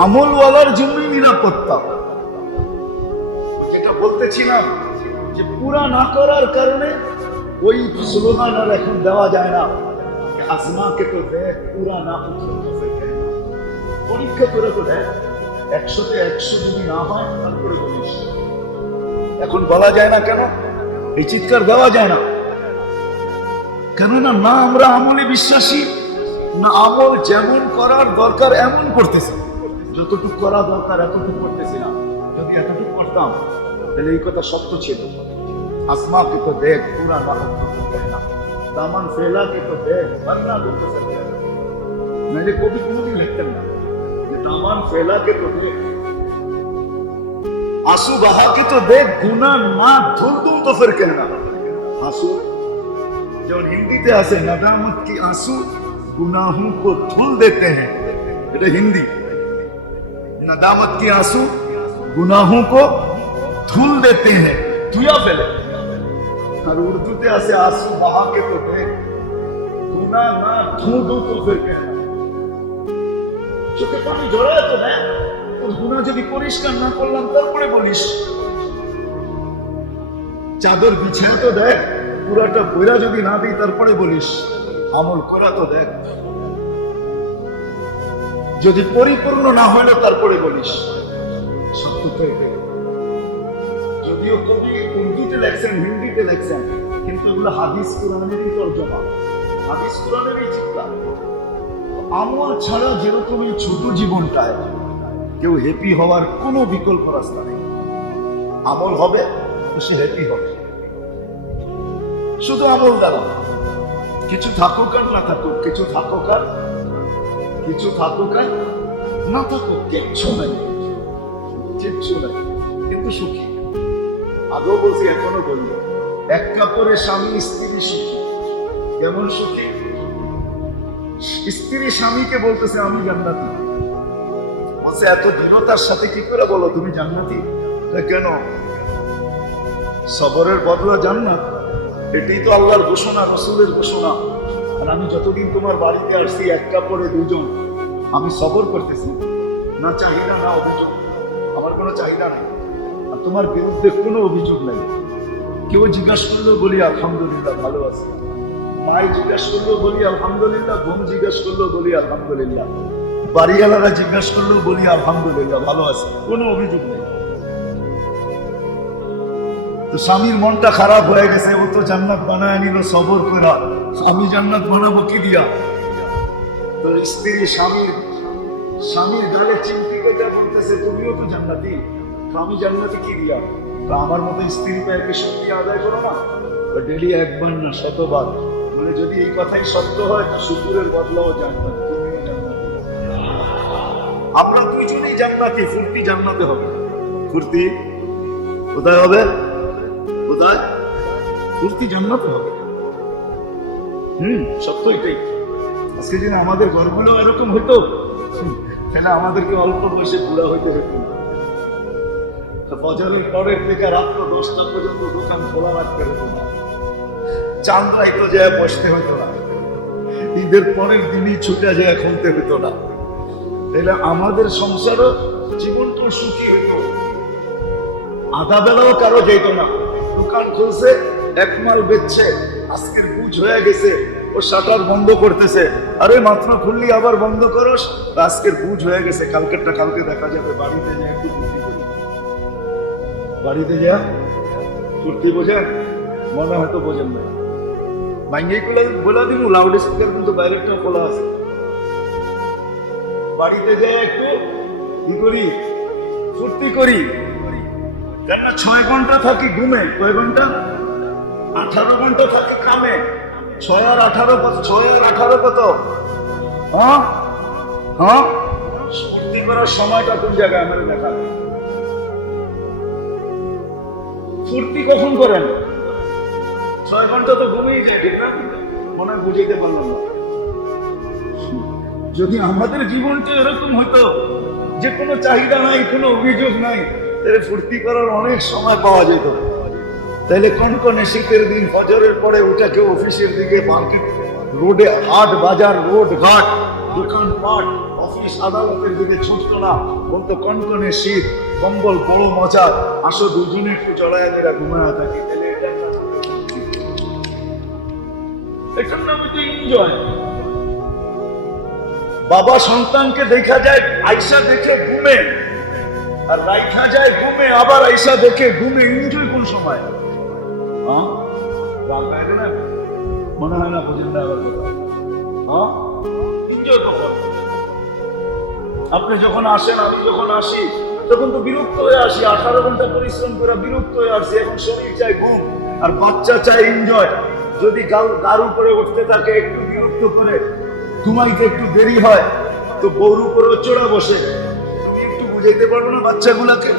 আমলওয়ালার জন্যই নিরাপত্তা। যেটা বলতেছিলাম যে পুরা না করার কারণে ওই স্লোগান আর এখন দেওয়া যায় না। আসমাকে তো দেখ, পুরা না পরীক্ষা করে তো দেখ, 100-তে 100 যদি না হয় তারপরে বলিস। এখন বলা যায় না কেন? এই চিৎকার দেওয়া যায় না কেননা না আমরা আমলে বিশ্বাসী, না আমল যেমন করার দরকার এমন করতেছি। যতটুকু করা দরকার এতটুকু করতেছি না। যদি এতটুকু করতাম তাহলে এই কথা সত্য ছিল। আসমাকে তো দেখ, পুরা না দামান ফেলাকে তো দেখ, বান্না করতে सकते हैं। मैंने कभी कोई लिखते ना ये दामान फैला के तो देख, आंसू बहा के तो देख, गुनाह ना धुल दूं तो फिर कहना। आंसू जो हिंदी ते आसे नदामत की आंसू गुनाहों को धुल देते हैं, ये हिंदी। नदामत की आंसू गुनाहों को धुल देते हैं, धुया फैले। और उर्दू ते आसे आंसू बहा के तो देख, गुनाह ना धुल दूं तो फिर कहना। চোখে পানি জড়ায় তো না, তোর গুনাহ যদি পরিষ্কার না করলাম তারপরে বলিস। চাদর বিছায় তো দেখ, পুরাটা বইরা যদি না দিই তারপরে বলিস। আমল করা তো দেখ, যদি পরিপূর্ণ না হইলে তারপরে বলিস। সত্য তো এটাই। যদিও কবি উর্দুতে লেখছেন, হিন্দিতে লেখছেন, কিন্তু এগুলো হাদিস কোরআনেরই তর্জমা, হাদিস কোরআনেরই চিন্তা। আমল ছাড়া যেরকম এই ছোট জীবনটায় কেউ হ্যাপি হওয়ার কোনো বিকল্প রাস্তা নেই। আমল হবে তো সে হ্যাপি হবে, শুধু আমল দ্বারা। কিছু থাকুক আর না থাকুক, কিছু থাকুক আর না থাকুক, কিচ্ছু নাই, কিচ্ছু নাই, কিন্তু সুখী। আগেও বলছি, এখনো বলবো, এক কাপড়ে স্বামী স্ত্রী সুখী। কেমন সুখী? স্ত্রী স্বামীকে বলতেছে আমি জান্নাতি। বলছে এত দৃঢ়তার সাথে কি করে বলো তুমি জান্নাতি? কেন? সবরের বদলা জান্নাত, এটাই তো আল্লাহর ঘোষণা, রাসূলের ঘোষণা। আর আমি যতদিন তোমার বাড়িতে আসছি, এক কাপড়ে দুজন, আমি সবর করতেছি। না চাহিদা না অভিযোগ, আমার কোনো চাহিদা নেই, আর তোমার বিরুদ্ধে কোনো অভিযোগ নেই। কেউ জিজ্ঞাসা করলেও বলি আলহামদুলিল্লাহ ভালো আছি, মাই জিজ্ঞাসা করলেও বলি আলহামদুলিল্লাহ, বোন জিজ্ঞাসা করলেও বলি আলহামদুলিল্লাহ, বাড়িওয়ালারা জিজ্ঞাসা করলেও বলি আলহামদুলিল্লাহ ভালো আছে, কোনো অভিযোগ নেই। তো স্বামীর মনটা খারাপ হয়ে গেছে, ও তো জান্নাত বানায় নিল সবর করা, আমি জান্নাত বানাবো কি দিয়া? তো স্ত্রী স্বামীর গালে চিমটি কেটে বলতেছে তুমিও তো জান্নাতি, আমি জান্নাতি কি দিয়া? আমার মতো স্ত্রী পেয়ে শুকরিয়া আদায় করো না, ডেলি একবার না শতবার। মানে যদি এই কথাই সত্য হয়, শুকুরের বদলাও জান্নাত, তুমিও জান্নাতি। আমরা দুইজনেই জান্নাতি, ফুর্তি জান্নাতে হবে। ফুর্তি কোথায় হবে? কোথায়? ফুর্তি জান্নাতে হবে। সত্য এটাই। আজকে যদি আমাদের ঘরগুলো এরকম হইতো, তাহলে আমাদেরকে অল্প বয়সে বুড়া হইতে হইতো না। ফজরের পরের থেকে রাত্র 10টা পর্যন্ত দোকান খোলা রাখতে হতো না, চাঁদ রাইতো যায় বসতে হতো না, ঈদের পরের দিনই ছুটে যায় খুলতে হতো না। তাহলে আমাদের সংসারও জীবনটাও সুখী হইতো, আধা বেলাও কারো যেত না। দোকান খুলছে, এক মাল বেচছে, আজকের বুঝ হয়ে গেছে, ও শাটার বন্ধ করতেছে, আরে মাত্র খুললি আবার বন্ধ করস, আজকের বুঝ হয়ে গেছে, কালকেরটা কালকে দেখা যাবে। বাড়িতে যায় একটু ফুর্তি করি, বাড়িতে যা ফুর্তি বোঝেন? মনে হয়তো বোঝেন না। ভাঙ্গিগুলো বলে দিব, লাউড স্পিকার কিন্তু বাইরেটা খোলা আছে। বাড়িতে যায় একটু কি করি? ফুর্তি করি। কেন 6 ঘন্টা থাকি ঘুমে, কয় ঘন্টা? 18 ঘন্টা থাকি কামে। 6 আর 18 কত? 6 আর 18 কত? হ্যাঁ হ্যাঁ, ফুর্তি করার সময়টা কোন জায়গায় আমার দেখা? ফুর্তি কখন করেন? 6 ঘন্টা তো ঘুমিয়ে যায়, ঠিক না? মনে হয় বুঝাইতে পারলাম না। যদি আমাদের জীবনটা এরকম হতো যে কোনো চাহিদা নাই, কোনো অভিযোগ নাই, তাহলে ফুর্তি করার অনেক সময় পাওয়া যেত। তাহলে কনকনে শীতের দিন ফজরের পরে উঠে কেউ অফিসের দিকে, মার্কেট রোডে, হাট বাজার, রোড ঘাট, দোকান পাট, অফিস আদালতের দিকে ছুটতো না, বলতো কনকনে শীত, কম্বল বড় মজা, আসো দুজনে একটু চড়াইয়া দিলা ঘুমায়া থাকি। তাহলে এটার নাম হচ্ছে এনজয়। বাবা সন্তানকে দেখা যায় আইসা দেখে ঘুমে, আর রাইখা যায় ঘুমে, আবার আইসা দেখে ঘুমে। এনজয় কোন সময়? মনে হয় না বোঝেন না। আপনি যখন আসেন, আমি যখন আসি, তখন তো বিরক্ত হয়ে আসি। 18 ঘন্টা পরিশ্রম করে বিরক্ত হয়ে আসি, এখন শরীর চাই ঘুম, আর বাচ্চা চাই এনজয়। যদি গার উপরে উঠতে থাকে, একটু বিরক্ত করে, ঘুমাইতে একটু দেরি হয়, তো বউর উপরে চড়া বসে। একটু বুঝাইতে পারবো না বাচ্চাগুলাকে?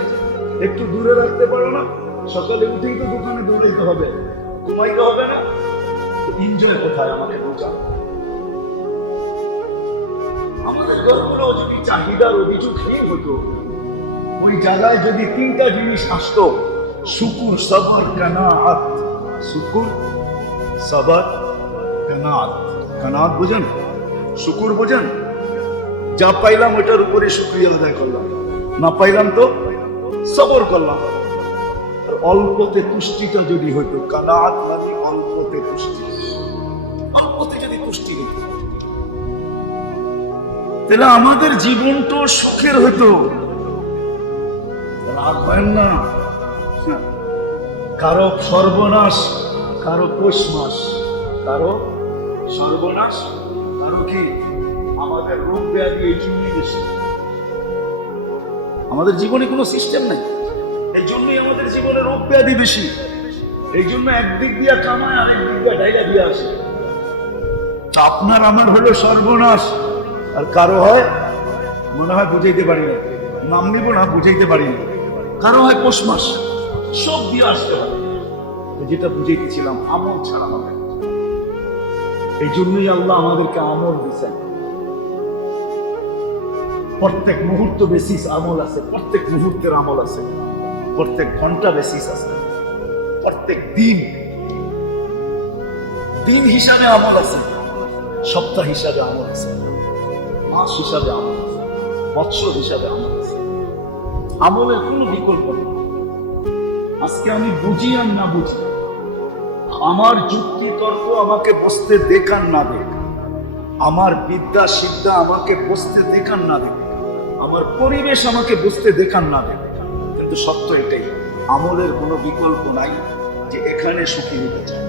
একটু দূরে রাখতে পারো না? সকালে উঠেই তো দোকানে দৌড়াইতে হবে, ঘুমাইতে হবে না? এনজয় কোথায় আমাকে বোঝা। আমাদের ঘরগুলো যদি চাহিদার অভিযোগ নেই হতো, ওই জায়গায় যদি 3টা জিনিস আসতো, শুকুর, সবর, কানাআত। শুকুর, সবর, কানাআত। কানাআত বুঝেন? শুকুর বুঝেন? যা পাইলাম ওটার উপরে শুকরিয়া আদায় করলাম, না পাইলাম তো সবর করলাম। অল্পতে তুষ্টিটা যদি হইতো, কানাআত মানে অল্পতে তুষ্টি, অল্পতে যদি তুষ্টি হইত, তাহলে আমাদের জীবনটা সুখের হইতো। রাগ হয় না, কারো সর্বনাশ, কারো পৌষ মাস, কারো সর্বনাশ, কারো কি আমাদের রোগ ব্যাধি। এই জন্যই বেশি আমাদের জীবনে কোনো সিস্টেম নাই, এই জন্যই আমাদের জীবনে রোগ ব্যাধি বেশি। এই জন্য একদিক দিয়া কামায়, আর একদিক দিয়া ঢাইলা দিয়ে আসে। আপনার আমার হলো সর্বনাশ, আর কারো হয় মনে হয় বুঝাইতে পারি না, নাম নিব না, বুঝাইতে পারি না। কারো হয় পৌষ মাস, সব দিয়ে আসতে হয়। যেটা বুঝাইতেছিলাম, আমল ছাড়া হবে। এই জন্যই আল্লাহ আমাদেরকে আমল দিচ্ছেন। প্রত্যেক মুহূর্ত বেসিস আমল আছে, প্রত্যেক মুহূর্তের আমল আছে, প্রত্যেক ঘন্টা বেসিস আছে, প্রত্যেক দিন দিন হিসাবে আমল আছে, সপ্তাহ হিসাবে আমল আছে, মাস হিসাবে আমল আছে, বৎসর হিসাবে আমল আছে। আমলের কোনো বিকল্প নেই। আজকে আমি বুঝি আর না বুঝি, আমার যুক্তি তর্ক আমাকে বসতে দেখান না দেখ, আমার বিদ্যা সিদ্ধা আমাকে বসতে দেখান না দেখ, আমার পরিবেশ আমাকে বুঝতে দেখান না দেখ, কিন্তু সত্য এটাই, আমলের কোনো বিকল্প নাই। যে এখানে সুখী হতে চায়,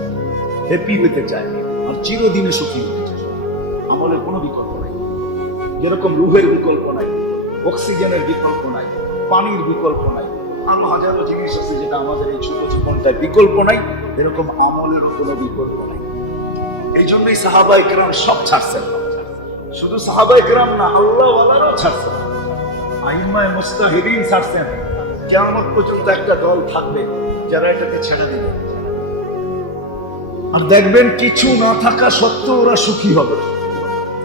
হ্যাপি হতে চায়, আর চিরদিনে সুখী হতে চায়, আমলের কোনো বিকল্প নাই। যেরকম রুহের বিকল্প নাই, অক্সিজেনের বিকল্প নাই, পানির বিকল্প নাই, আরো হাজারো জিনিস আছে যেটা আমাদের এই ছোট জীবনটায় বিকল্প নাই, এরকম আমলেরও কোনো বিকল্প নাই। এই জন্যই সাহাবায়ে কেরাম সব ছাড়ছেন। শুধু সাহাবায়ে কেরাম না, আল্লাহ ওয়ালারাও ছাড়ছেন। আইম্মায়ে মুস্তাহিদিন ছাড়ছেন, কিয়ামত পর্যন্ত একটা দল থাকবে যারা এটাকে ছেড়ে দিবে। আর দেখবেন কিছু না থাকা সত্ত্বেও ওরা সুখী হবে,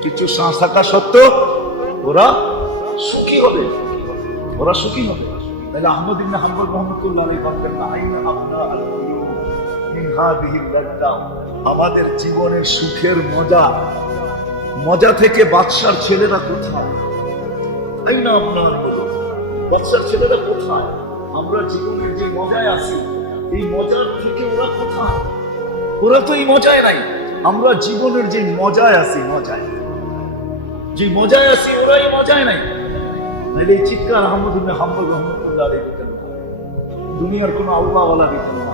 কিছু না থাকা সত্ত্বেও ওরা সুখী হবে, ওরা সুখী হবে। তাহলে আহমদ ইবনে হাম্বল রাহমাতুল্লাহ আলাইহি বলেন, আইনা আবনা আল কুলুব মিন হাযিহিল লাযযা, আমাদের জীবনের সুখের মজা থেকে বাদশার ছেলেরা কোথায়? আইনা আবনা আল কুলুব, বাদশার ছেলেরা কোথায়? আমরা জীবনের যে মজায় আছি, এই মজার থেকে ওরা কোথায়? ওরা তো এই মজায় নাই। আমরা জীবনের যে মজায় আছি, যে মজায় আছি, ওরা এই মজায় নাই। নাইলে এই চিৎকার আহমদ ইবনে হাম্বল রাহমাতুল্লাহ আলাইহি দিতেন না, দুনিয়ার কোনো আল্লাহওয়ালা দিতেন না,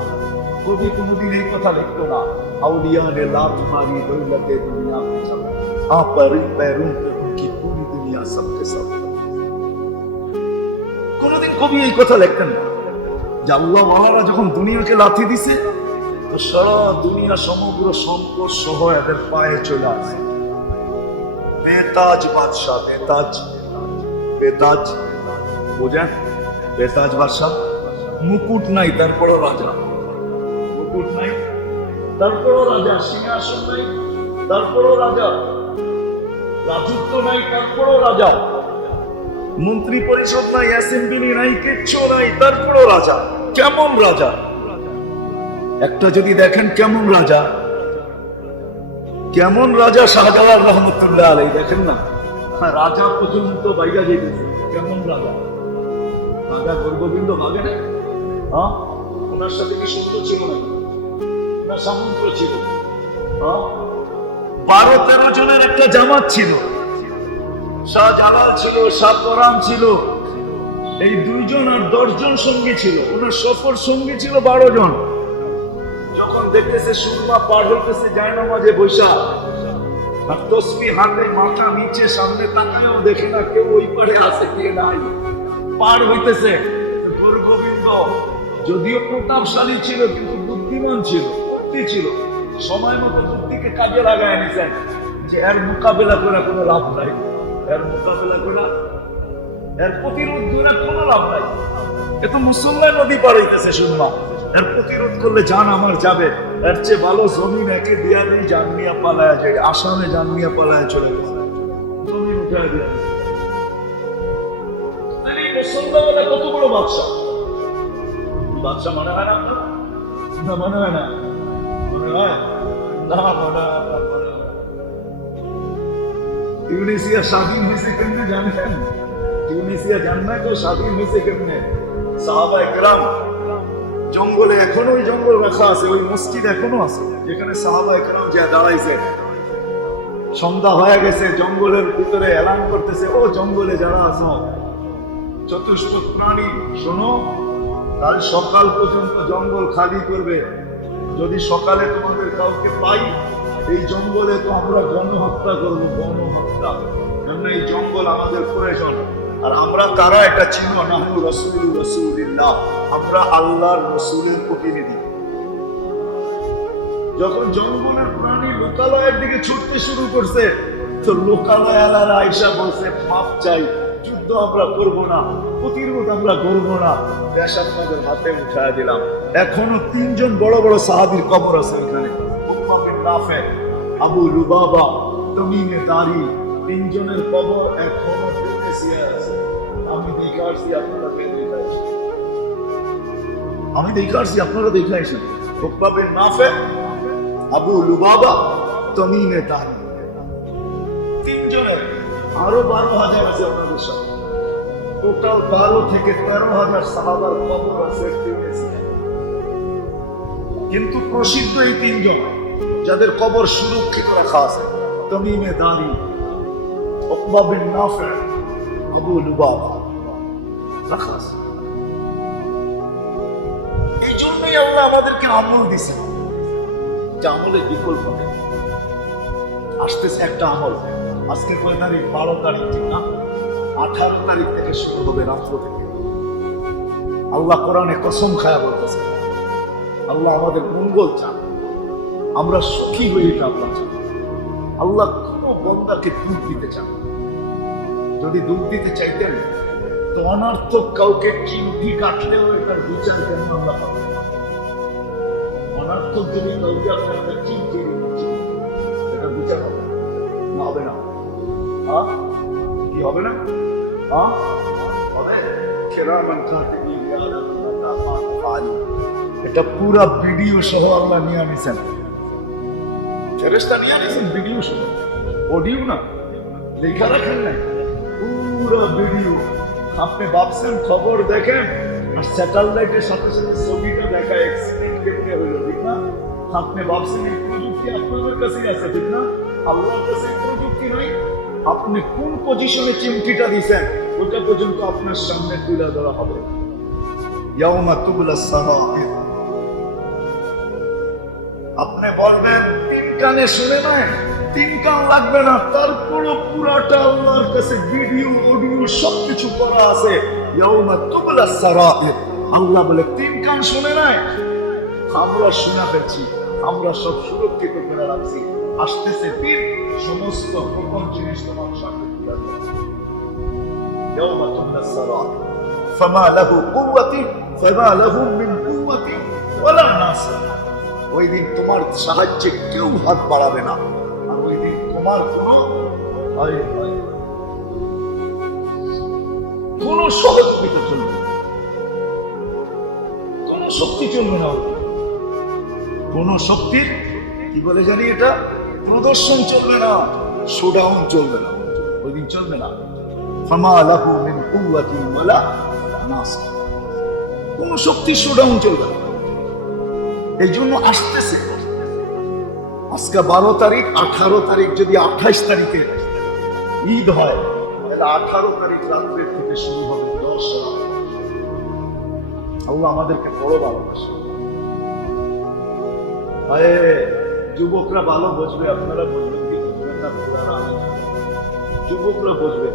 কবি কোনোদিন এই কথা লিখতো না, আউলিয়া নে লা তুমারি দৌলতে দুনিয়া মে চলা আপরি पैरों पे उनकी पूरी दुनिया सबके सब। কোনোদিন কবি এই কথা লিখতেন না যে আল্লাহওয়ালারা যখন দুনিয়াকে লাথি দিছে, তো সারা দুনিয়া সমগ্র সম্পদ সহ এদের পায়ে চলে আসে। বেতাজ বাদশাহ, বেতাজ বোঝেন? বেতাজ বাদশাহ, মুকুট নাই তারপরও রাজা, মুকুট নাই তারপরও রাজা, সিংহাসন নাই তারপরও রাজা, রাজত্ব নাই তারপরও রাজা, মন্ত্রী পরিষদ নাই, অ্যাসেম্বলি নাই, কিচ্ছু নাই, তারপরও রাজা। কেমন রাজা? একটা যদি দেখেন কেমন রাজা, কেমন রাজা শাহজালাল রহমতুল্লাহ আলাইহি, দেখেন না, রাজা পর্যন্ত বাইরে যেতেছে। কেমন রাজা? রাজা গোবিন্দ ভাগে না? হ্যাঁ, ওনার সাথে কি সত্য ছিল না? ওনার সামন্ত ছিল। 12-13 জনের একটা জামাত ছিল, শাহজালাল ছিল, শাহ পরান ছিল, এই 2 জন আর 10 জন সঙ্গী ছিল। ওনার সফর সঙ্গী ছিল 12 জন। যখন দেখতেছে সুরমা পার হইতেছে জায়নামাজে বৈশা, আর তসবিহ হাতে, মাথা নিচে, সামনে তাকালেও দেখে না কেউ ওই পারে আছে কে নাই, পার হইতেছে। গোবিন্দ যদিও প্রতাপশালী ছিল কিন্তু বুদ্ধিমান ছিল, বুদ্ধি ছিল, সময় মতো বুদ্ধিকে কাজে লাগায় নিছেন যে এর মোকাবেলা করে কোনো লাভ নাই, এর মোকাবেলা করে, এর প্রতিরোধ করে কোনো লাভ নাই। এ তো মুসলমান নদী পার হইতেছে সুরমা, এর প্রতিরোধ করলে জান আমার যাবে, এর চেয়ে ভালো জমিন একে দিয়া নেই, জান নিয়ে পালায় যায়, আসামে জান নিয়ে পালায় চলে গেছে, জমিন উঠে দিয়া। মুসলমানরা কত বড় বাদশা, বাদশা মনে হয় না? না মনে হয় না, মনে হয় না, মনে হয়। টিউনিসিয়া স্বাধীন হয়েছে কেমনে জানেন? টিউনিসিয়া জান না তো স্বাধীন হয়েছে কেমনে? সাহাবায়ে কেরাম জঙ্গলে, এখনো ওই জঙ্গল রাখা আছে, ওই মসজিদ এখনো আছে যেখানে সাহাবায়ে কেরাম যা দাঁড়াইছে। সন্ধ্যা হয়ে গেছে, জঙ্গলের ভিতরে এলান করতেছে, ও জঙ্গলে যারা আছো, চতুষ্পদ প্রাণী শোনো, কাল সকাল পর্যন্ত জঙ্গল খালি করবে। যদি সকালে তোমাদের কাউকে পাই, এই জঙ্গলে তো আমরা গণহত্যা করবো, গণহত্যা। কেন? এই জঙ্গল আমাদের প্রয়োজন। আর আমরা তারা এটা চিনো, নাহনু রাসূলু রাসূলিল্লাহ, আমরা আল্লাহর রাসূলের প্রতিনিধি। যখন জঙ্গলের প্রাণী লোকালয়ের দিকে ছুটতে শুরু করছে, তো লোকালয় আলারা আয়েশা বলছে, মাপ চাই, যুদ্ধ আমরা করব না, প্রতিরোধ আমরা করব না, দেশ আপনাদের হাতে উঠায় দিলাম। এখনো 3 জন বড় বড় সাহাবীর কবর আছে এখানে, উকবা বিন নাফে, আবু লুবাবা, তামিমে দারি, 3 জনের কবর এখনো টিউনিসিয়া আছে। আমি দেখাচ্ছি, আপনারা দেখাইছেন, আমি দেখাচ্ছি, আপনারা দেখাইছেন। উকবা বিন নাফে, আবু লুবাবা, তামিমে দারি, 3 জনের। আরো 12,000 আছে আপনাদের সাথে, টোটাল 12 থেকে 13,000 সাহাবার কবর আছে টিউনিসিয়ায়। কিন্তু প্রসিদ্ধ এই 3 জন যাদের কবর সুরক্ষিত রাখা আছে, তামিমে দারি, উকবা বিন নাফে, আবু লুবাবা, রাখা আছে। এই জন্যই আল্লাহ আমাদেরকে আমল দিছে, যে আমলের বিকল্প নেই। আসতেছে একটা আমল, আজকে কয় তারিখ? 12 তারিখ, ঠিক না? 18 তারিখ থেকে শুরু হবে, রাত্র থেকে। আল্লাহ কোরআনে কসম খায়া বলতেছে, আল্লাহ আমাদের মঙ্গল চান, আমরা সুখী হই, এটা আল্লাহ চান। আল্লাহ কোন বন্দাকে দুঃখ দিতে চান। যদি দুঃখ দিতে চাইতেন তো অনর্থক কাউকে চিমটি কাটলেও এটার বিচার কেন আমরা পাবো? অনর্থক যদি কাউকে আপনি একটা চিমটি দিচ্ছি, এটা বিচার হবে না? হবে না? কি হবে না? হবে। কিরামান কাতিবিন ইয়ালামুনা মা তাফআলুন। এটা পুরা ভিডিও সহ আল্লাহ নিয়ে নিছেন, ফেরেশতা নিয়ে নিছেন, ভিডিও সহ, অডিও না, লেখা রাখেন নাই, পুরো ভিডিও। আপনি ভাবছেন খবর দেখেন আর স্যাটেলাইটের সাথে সাথে ছবিটা দেখা এক্সিডেন্ট কেমনে হইল, ঠিক না? আপনি ভাবছেন এই প্রযুক্তি আপনাদের কাছেই আছে, ঠিক না? আল্লাহর কাছে প্রযুক্তি নাই। আপনি কোন পজিশনে চিমটিটা দিছেন ওটা পর্যন্ত আপনার সামনে তুলে ধরা হবে। ইয়াউমা তুবলাস সারাইর। আপনি বলবেন তিন কানে শুনে নাই, তিন কান লাগবে না, তারপরও পুরাটা আল্লাহর কাছে ভিডিও অডিও সবকিছু করা আছে। ইয়াউমা তুবলাস সারাইর। আল্লাহ বলে তিন কান শুনে নাই, আমরা শোনা পেয়েছি, আমরা সব সুরক্ষিত করে রাখছি। আসতেছে দিন, সমস্ত গোপন জিনিস তোমার সামনে তুলে ধরা। ইয়াউমা তুবলাস সারাইর ফামা লাহু কুওয়াতিন ফামা লাহু মিন কুওয়াতিন ওয়ালা নাসির। ওই দিন তোমার সাহায্যে কেউ হাত বাড়াবে না, আর ওই দিন তোমার কোন সহযোগিতা চলবে, কোন শক্তি চলবে না, কোন শক্তির কি বলে জানি এটা প্রদর্শন চলবে না, শোডাউন চলবে না, ওই দিন চলবে না। ফামা লাহু মিন কুওয়াতিন ওয়ালা নাসির। কোন শক্তি শোডাউন চলবে না। এই জন্য আসতেছে আজকে 12 তারিখ, 18 তারিখ, যদি 28 তারিখে ঈদ হয় তাহলে 18 তারিখ রাত্রে থেকে শুরু হবে 10 রাত। আল্লাহ আমাদেরকে বড় ভালোবাসে। যুবকরা ভালো বুঝবে, আপনারা বুঝবেন কি বুঝবেন না, যুবকরা বুঝবে।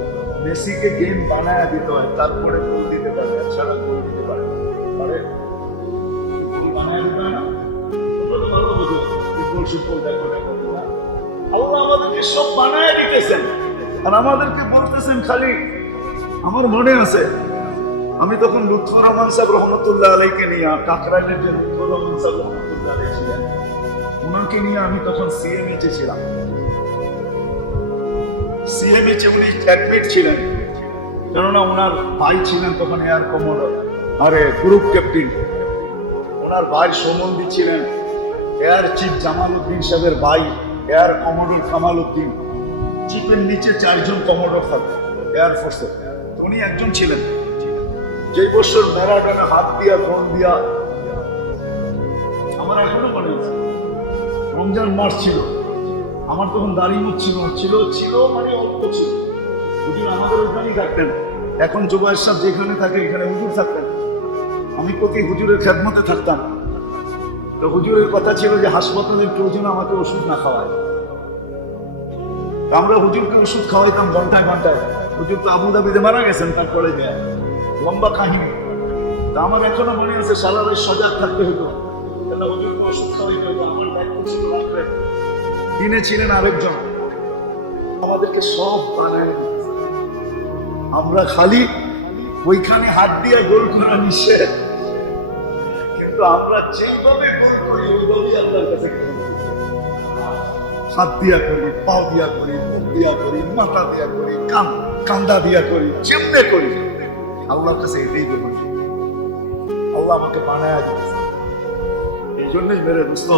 মেসিকে গেম বানায় দিতে হয়, তারপরে গোল দিতে পারে, এছাড়া গোল দিতে পারে পারে বানায় দিতে হয় না। আল্লাহ আমাদেরকে সব বানায় দিতেছেন আর আমাদেরকে বলতেছেন খালি। আমার মনে আছে আমি তখন লুৎফর রহমান সাহেব রহমতুল্লাহ আলাইকে নিয়ে, কাকরাইলের যে লুৎফর রহমান সাহেব রহমতুল্লাহ আলাই ছিলেন, ওনাকে নিয়ে আমি তখন সিএমএইচে ছিলাম। সিএমএইচে উনি ক্যাডমেট ছিলেন, কেননা ওনার ভাই ছিলেন তখন এয়ার কমোডর, আরে গ্রুপ ক্যাপ্টেন। ওনার ভাই সম্বন্ধী ছিলেন এয়ার চিফ জামাল উদ্দিন সাহেবের ভাই, এয়ার কমোডর কামাল উদ্দিন। চিফের নিচে 4 জন কমোডর থাকতেন এয়ারফোর্সের, উনি একজন ছিলেন। যে বছর ম্যারাডোনে হাত দিয়া ফোন দিয়া, আমার এখনো মনে আছে, রমজান মাস ছিল, আমার তখন দাড়ি মুখ ছিল ছিল ছিল মানে অল্প ছিল। হুজুর আমাদের ওখানেই থাকতেন। এখন জুবাইর সাহেব যেখানে থাকে এখানে হুজুর থাকতেন। আমি প্রতি হুজুরের খেদমতে থাকতাম। তো হুজুরের কথা ছিল যে হাসপাতালের কেউ যেন আমাকে ওষুধ না খাওয়ায়। আমরা হুজুরকে ওষুধ খাওয়াইতাম ঘন্টায় ঘন্টায়। হুজুর তো আবুধাবিতে মারা গেছেন, তারপরে লম্বা কাহিনী। তা আমার এখনো মনে আছে, সারা রাত সজাগ থাকতে হতো, হুজুরকে ওষুধ খাওয়াইতে হতো। আমার দায়িত্ব ছিল রাত্রে, দিনে ছিলেন আরেকজন। আমাদেরকে সব বানায়, আমরা খালি ওইখানে হাত দিয়ে গোল করা নিষেধ, কিন্তু আমরা যেভাবে গোল করি ওইভাবেই আল্লাহর কাছে হাত দিয়া করি, পা দিয়া করি, মুখ দিয়া করি, মাথা দিয়া করি, কান্দা দিয়া করি, যেমনে করি আল্লাহর কাছে এটাই দেব। আল্লাহ আমাকে বানায় দিয়েছে। এই জন্যই মেরে দোস্ত,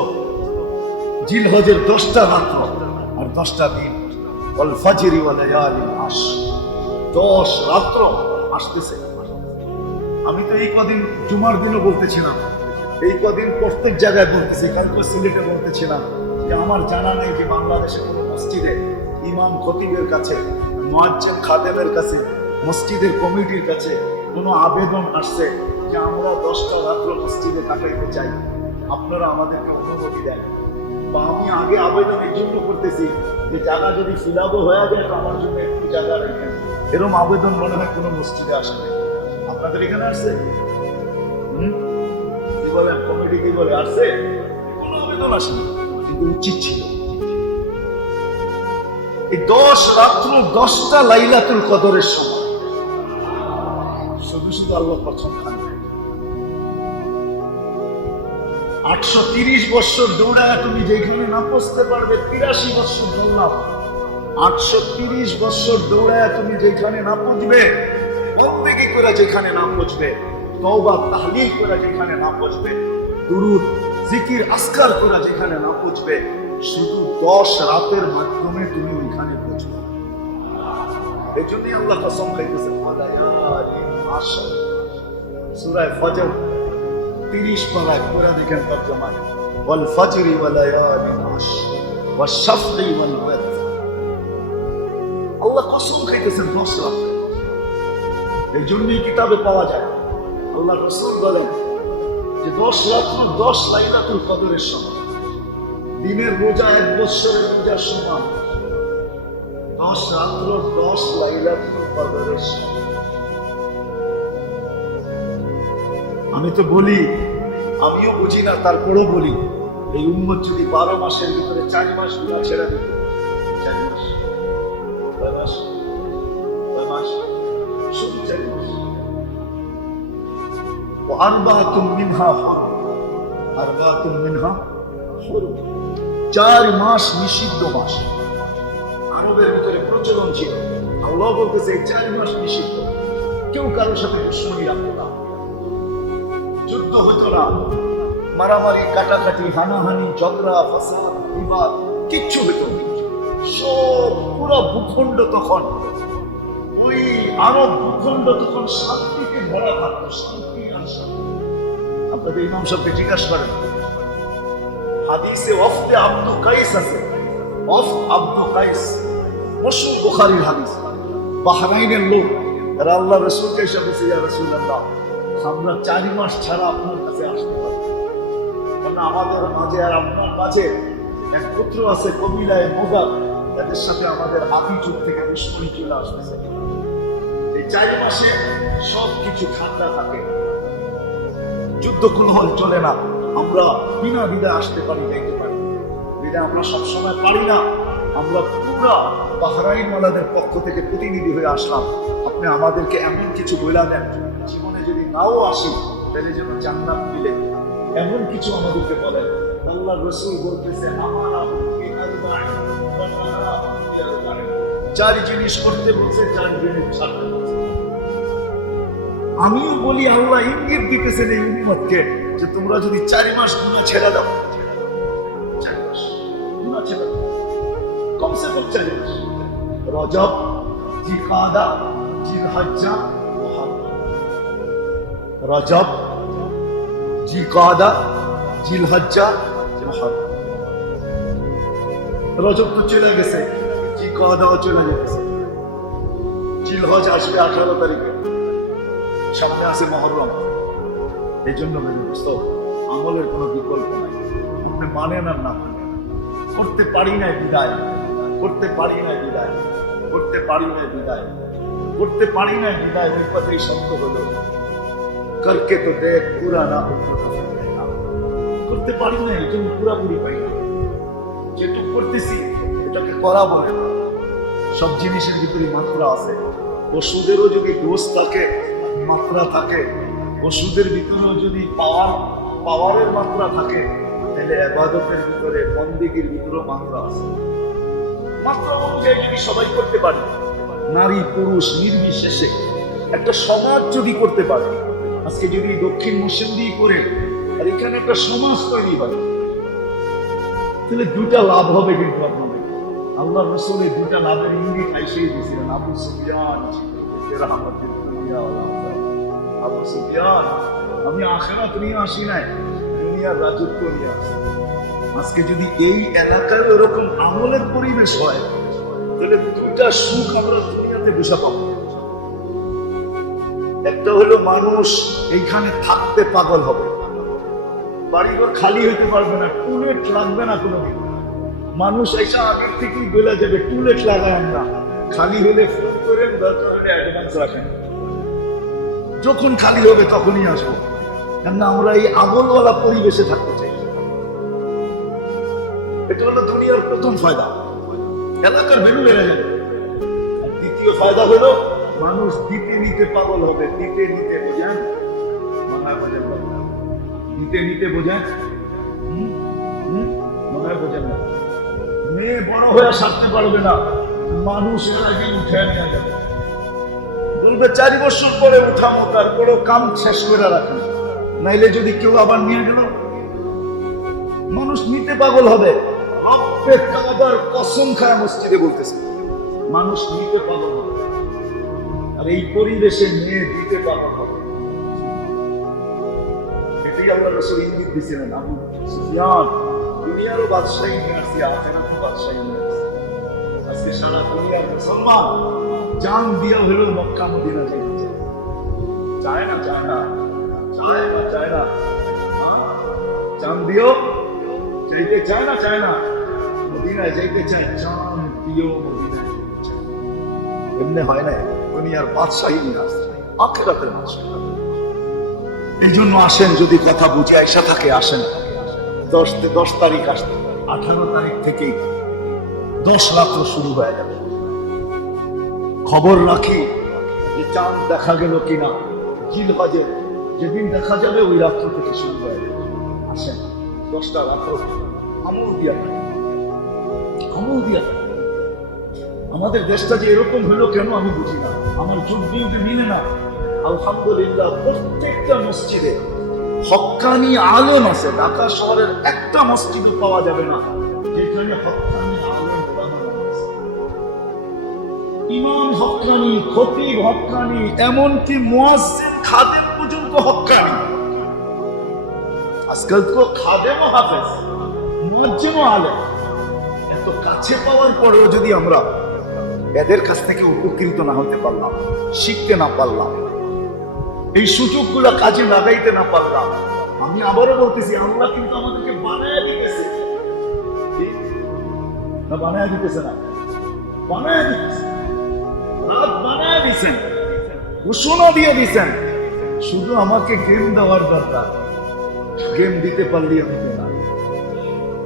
জিলহজের 10টা রাত্র আর 10টা দিন, ওয়াল ফাজরি ওয়া লায়ালিন আশর, 10 রাত্র আসতেছে। আমি তো এই কদিন জুমার দিনও বলতেছিলাম, এই কদিন প্রত্যেক জায়গায় বলতেছি, কালকে সিলেটে বলতেছিলাম যে আমার জানা নেই যে বাংলাদেশে কোনো মসজিদে ইমাম খতিবের কাছে, মুয়াজ্জিন খাদেমের কাছে, মসজিদের কমিটির কাছে কোনো আবেদন আসছে যে আমরা 10টা রাত্র মসজিদে কাটাইতে চাই, আপনারা আমাদেরকে অনুমতি দেন। বা আমি আগে আবেদন এই জন্য করতেছি যে জায়গা যদি ফিলাবো হয়ে যায় তো আমার জন্য একটু জায়গা রাখেন। এরকম আবেদন মনে হয় কোনো মসজিদে আসে নাই। আপনাদের এখানে আসছে? কি বলেন, কমিটি কি বলে আসছে? কোনো আবেদন আসেনি, কিন্তু উচিত ছিল। এই 10 রাত্র 10টা লাইলাতুল কদরের সময় শুধু আল্লাহ পছন্দ খান। 830 বছর দৌড়ায় তুমি যেখানে না পৌঁছতে পারবে, 83 বছর দৌড়াও। 830 বছর দৌড়ায় তুমি যেখানে না পৌঁছবে, বন্দেগী করে যেখানে না পৌঁছবে, তওবা তাহলিল করে যেখানে না পৌঁছবে, দুরূদ জিকির আসকার করে যেখানে না পৌঁছবে, শুধু 10 রাতের মাধ্যমে তুমি ওইখানে পৌঁছবে। এই জন্যই আল্লাহ কসম খাইতেছেন, সূরা ফজর 30 পারায় পুরা দেখেন তর্জমা, ওয়াল ফজরি ওয়া লায়ালিন আশর ওয়াশ শাফঈ ওয়াল ওয়াতর। আল্লাহ কসম খাইতেছেন 10 রাত। এই জন্যই কিতাবে পাওয়া যায়, আল্লাহ রাসূল বলেন যে 10 রাত্র 10 লাইলাতুল কদরের সমান। দিনের রোজা 1 বছরের রোজার সমান। 10 রাত্র 10 লাইলাতুল কদরের সমান। আমি তো বলি, আমিও বুঝি না, তারপরেও বলি, এই উম্মত যদি 12 মাসের ভিতরে 4 মাস গুনাহ ছেড়ে দিত, 4 মাস, 6 মাস, 6 মাস, শুধু 4 মাস। আরবাতুম মিনহা হুরুম, আরবাতুম মিনহা হুরুম। 4 মাস নিষিদ্ধ মাস আরবের ভিতরে প্রচলন ছিল। আল্লাহ বলতেছে 4 মাস নিষিদ্ধ, কেউ কারোর সাথে দুশমনি রাখতো না, যুদ্ধ হতো না, মারামারি কাটাকাটি হানাহানি ঝগড়া ফাসাদ বিবাদ কিচ্ছু হতো না। সব পুরো ভূখণ্ড তখন, ওই আরব ভূখণ্ড তখন শান্তিতে ভরা থাকতো, শান্তি আর শান্তি। আপনাদের ইমাম সাহেবকে জিজ্ঞাসা করেন, হাদিসে ওয়াফদে আব্দু কাইস আছে, ওয়াফদ আব্দু কাইস মশহুর বুখারীর হাদিস। বাহরাইনের লোক এরা আল্লাহ রাসূলকে এসে বলছে, ইয়া রাসূলুল্লাহ, আমরা 4 মাস ছাড়া আপনার কাছে আসতে পারি, কারণ আমাদের মাঝে আর আপনার মাঝে এক পুত্র আছে কবিলায় মুগার, তাদের সাথে আমাদের আদি যুগ থেকে দুশমনি চলে আসতেছে। এই 4 মাসে সব কিছু ঠান্ডা থাকে, যুদ্ধ কোলাহল চলে না, আমরা বিনা বিদা আসতে পারি, যাইতে পারি। বিদা আমরা সবসময় পারি না, আমরা পুরা বাহরাইন ওয়ালাদের পক্ষ থেকে প্রতিনিধি হয়ে আসলাম। আপনি আমাদেরকে এমন কিছু বলে দেন, জীবনে যদি নাও আসি তাহলে যেন জান্নাত মিলে, এমন কিছু আমাদেরকে বলেন। আল্লাহ রাসূল বলতেছে, আমার আপনি আরবাঈন ওয়া নারা ফি আরবাঈন। 4 জিনিস করতে বলছে, 4 জিনিস ছাড়তে বলছে। আমিও বলি, আল্লাহ ইঙ্গিত দিতেছেন এই উম্মতকে যে তোমরা যদি 4 মাস গুনাহ ছেড়ে দাও, 4 মাস গুনাহ ছেড়ে দাও, কমসে কম 4 মাস, রজব, জিলকাদা, জিলহজ্জা, মুহররম। রজব, জিলকাদা, জিলহজ্জা, মুহররম। রজব তো চলে গেছে, জিলকাদাও চলে গেছে, জিলহজ আসবে 18 তারিখে, সামনে আছে মুহররম। এই জন্য আমলের কোনো বিকল্প নাই। আপনি মানেন আর না মানেন, করতে পারি না বিদায়, করতে পারি না বিদায়, করতে পারি না বিদায়, করতে পারি না বিদায়। ওই কথাই সত্য হলো, করকে তো দেখ পুরা না করতে পারি না, এই জন্য পুরাপুরি পাই না। যেটুকু করতেছি এটাকে করা বলে না। সব জিনিসের ভিতরে মাত্রা আছে। ওষুধেরও যদি ডোজ থাকে, মাত্রা থাকে, ওষুধের ভিতরেও যদি পাওয়ারের মাত্রা থাকে, তাহলে ইবাদতের ভিতরে, বন্দেগীর ভিতরেও মাত্রা আছে। মাত্রা অনুযায়ী যদি সবাই করতে পারে, নারী পুরুষ নির্বিশেষে, একটা সমাজ যদি করতে পারে, আজকে যদি দক্ষিণ মুসলিম দিয়ে করে আর এখানে একটা সমাজ তৈরি হয়, তাহলে 2টা লাভ হবে। কিন্তু আপনাদের আল্লাহ রাসূল এই 2টা লাভের ইঙ্গিত আইসেই দিয়েছিলেন। আবু সুফিয়ান, আবু সুফিয়ান, আমি আখিরাত নিয়ে আসি নাই, দুনিয়ার রাজত্ব নিয়ে আসি। আজকে যদি এই এলাকায় এরকম আমলের পরিবেশ হয়, তাহলে 2টা সুখ আমরা দুনিয়াতে বসে পাবো। একটা হলো মানুষ এইখানে থাকতে পাগল হবে, বাড়িঘর খালি হইতে পারবে না, টুলেট লাগবে না কোনোদিন। মানুষ এসে আগের থেকেই বলে যাবে, টুলেট লাগায় না, খালি হলে ফোন করেন, দরকার হলে অ্যাডভান্স রাখেন, যখন খালি হবে তখনই আসবো। কেননা আমরা এই আমলওয়ালা পরিবেশে থাকতে চাই। এটা হলো দুনিয়ার প্রথম ফায়দা, এলাকার ভ্যালু বেড়ে যাবে। আর দ্বিতীয় ফায়দা হলো মানুষ দিতে নিতে পাগল হবে, দিতে নিতে, বোঝেন? মনে হয় বোঝেন না। দিতে নিতে বোঝেন? মনে হয় বোঝেন না। মেয়ে বড় হয়ে সারতে পারবে না, মানুষ এর আগে উঠে নিয়ে যাবে, বলবে 4 বছর পরে উঠামো, তারপরেও কাম শেষ করে রাখি, নাইলে যদি কেউ আবার নিয়ে গেল। মানুষ নিতে পাগল হবে। রব্বে কাবার কসম খায় মসজিদে বলতেছে, মানুষ নিতে পাগল হবে। আর এই পরিবেশে মেয়ে দিতে পাগল হবে। এটাই আল্লাহ রাসূল ইঙ্গিত দিয়েছিলেন, আবু সুফিয়ান দুনিয়ারও বাদশাহী নিয়ে আসছি, আখিরাতের বাদশাহী নিয়ে আসছি। আজকে সারা দুনিয়ার মুসলমান জান দিয়া হলো মক্কা মদিনা যাইতে চায় না, চায় না, চায় না, চায় না, জান দিও যাইতে চায় না, চায় না, মদিনায় যাইতে চায়, জান দিও মদিনায়। এমনি হয় না, দুনিয়ার বাদশাহী নিয়ে আসছে, আখিরাতের বাদশাহী। এই জন্য আসেন, যদি কথা বুঝে আইসা থাকে আসেন। 10 তারিখ আসতে, 18 তারিখ থেকেই 10 রাত্র শুরু হয়ে যাবে। খবর রাখি যে চাঁদ দেখা গেল কিনা, জিলহজে যেদিন দেখা যাবে ওই রাত্র থেকে শুরু হয়ে যাবে। আসেন, 10টা রাত্র আমল দিয়া থাকে, আমল দিয়া থাকে। আমাদের দেশটা যে এরকম হলো কেন আমি বুঝি না, আমার যুগ দিনকে মিলে না। আলহামদুলিল্লাহ প্রত্যেকটা মসজিদে হক্কানি আলেম আছে। ঢাকা শহরের একটা মসজিদও পাওয়া যাবে না যেখানে হক্কানি আলেম আছে। ইমাম হক্কানি, খতিব হক্কানি, এমনকি মুয়াজ্জিন খাদেম পর্যন্ত হক্কানি। আজকাল তো খাদেমও হাফেজ, মুয়াজ্জিনও আলেম। এত কাছে পাওয়ার পরেও যদি আমরা এদের কাছ থেকে উপকৃত না হতে পারলাম, শিখতে না পারলাম, এই সুযোগগুলো কাজে লাগাইতে না পারলাম, আমি আবারও বলতেছি আল্লাহ কিন্তু আমাদেরকে বানায় দিতেছে না, বানায় দিতেছে না, বানায় দিতেছে, রাত বানায় দিচ্ছেন, ঘোষণা দিয়ে দিচ্ছেন। শুধু আমাকে গেম দেওয়ার দরকার, গেম দিতে পারলি আমি না।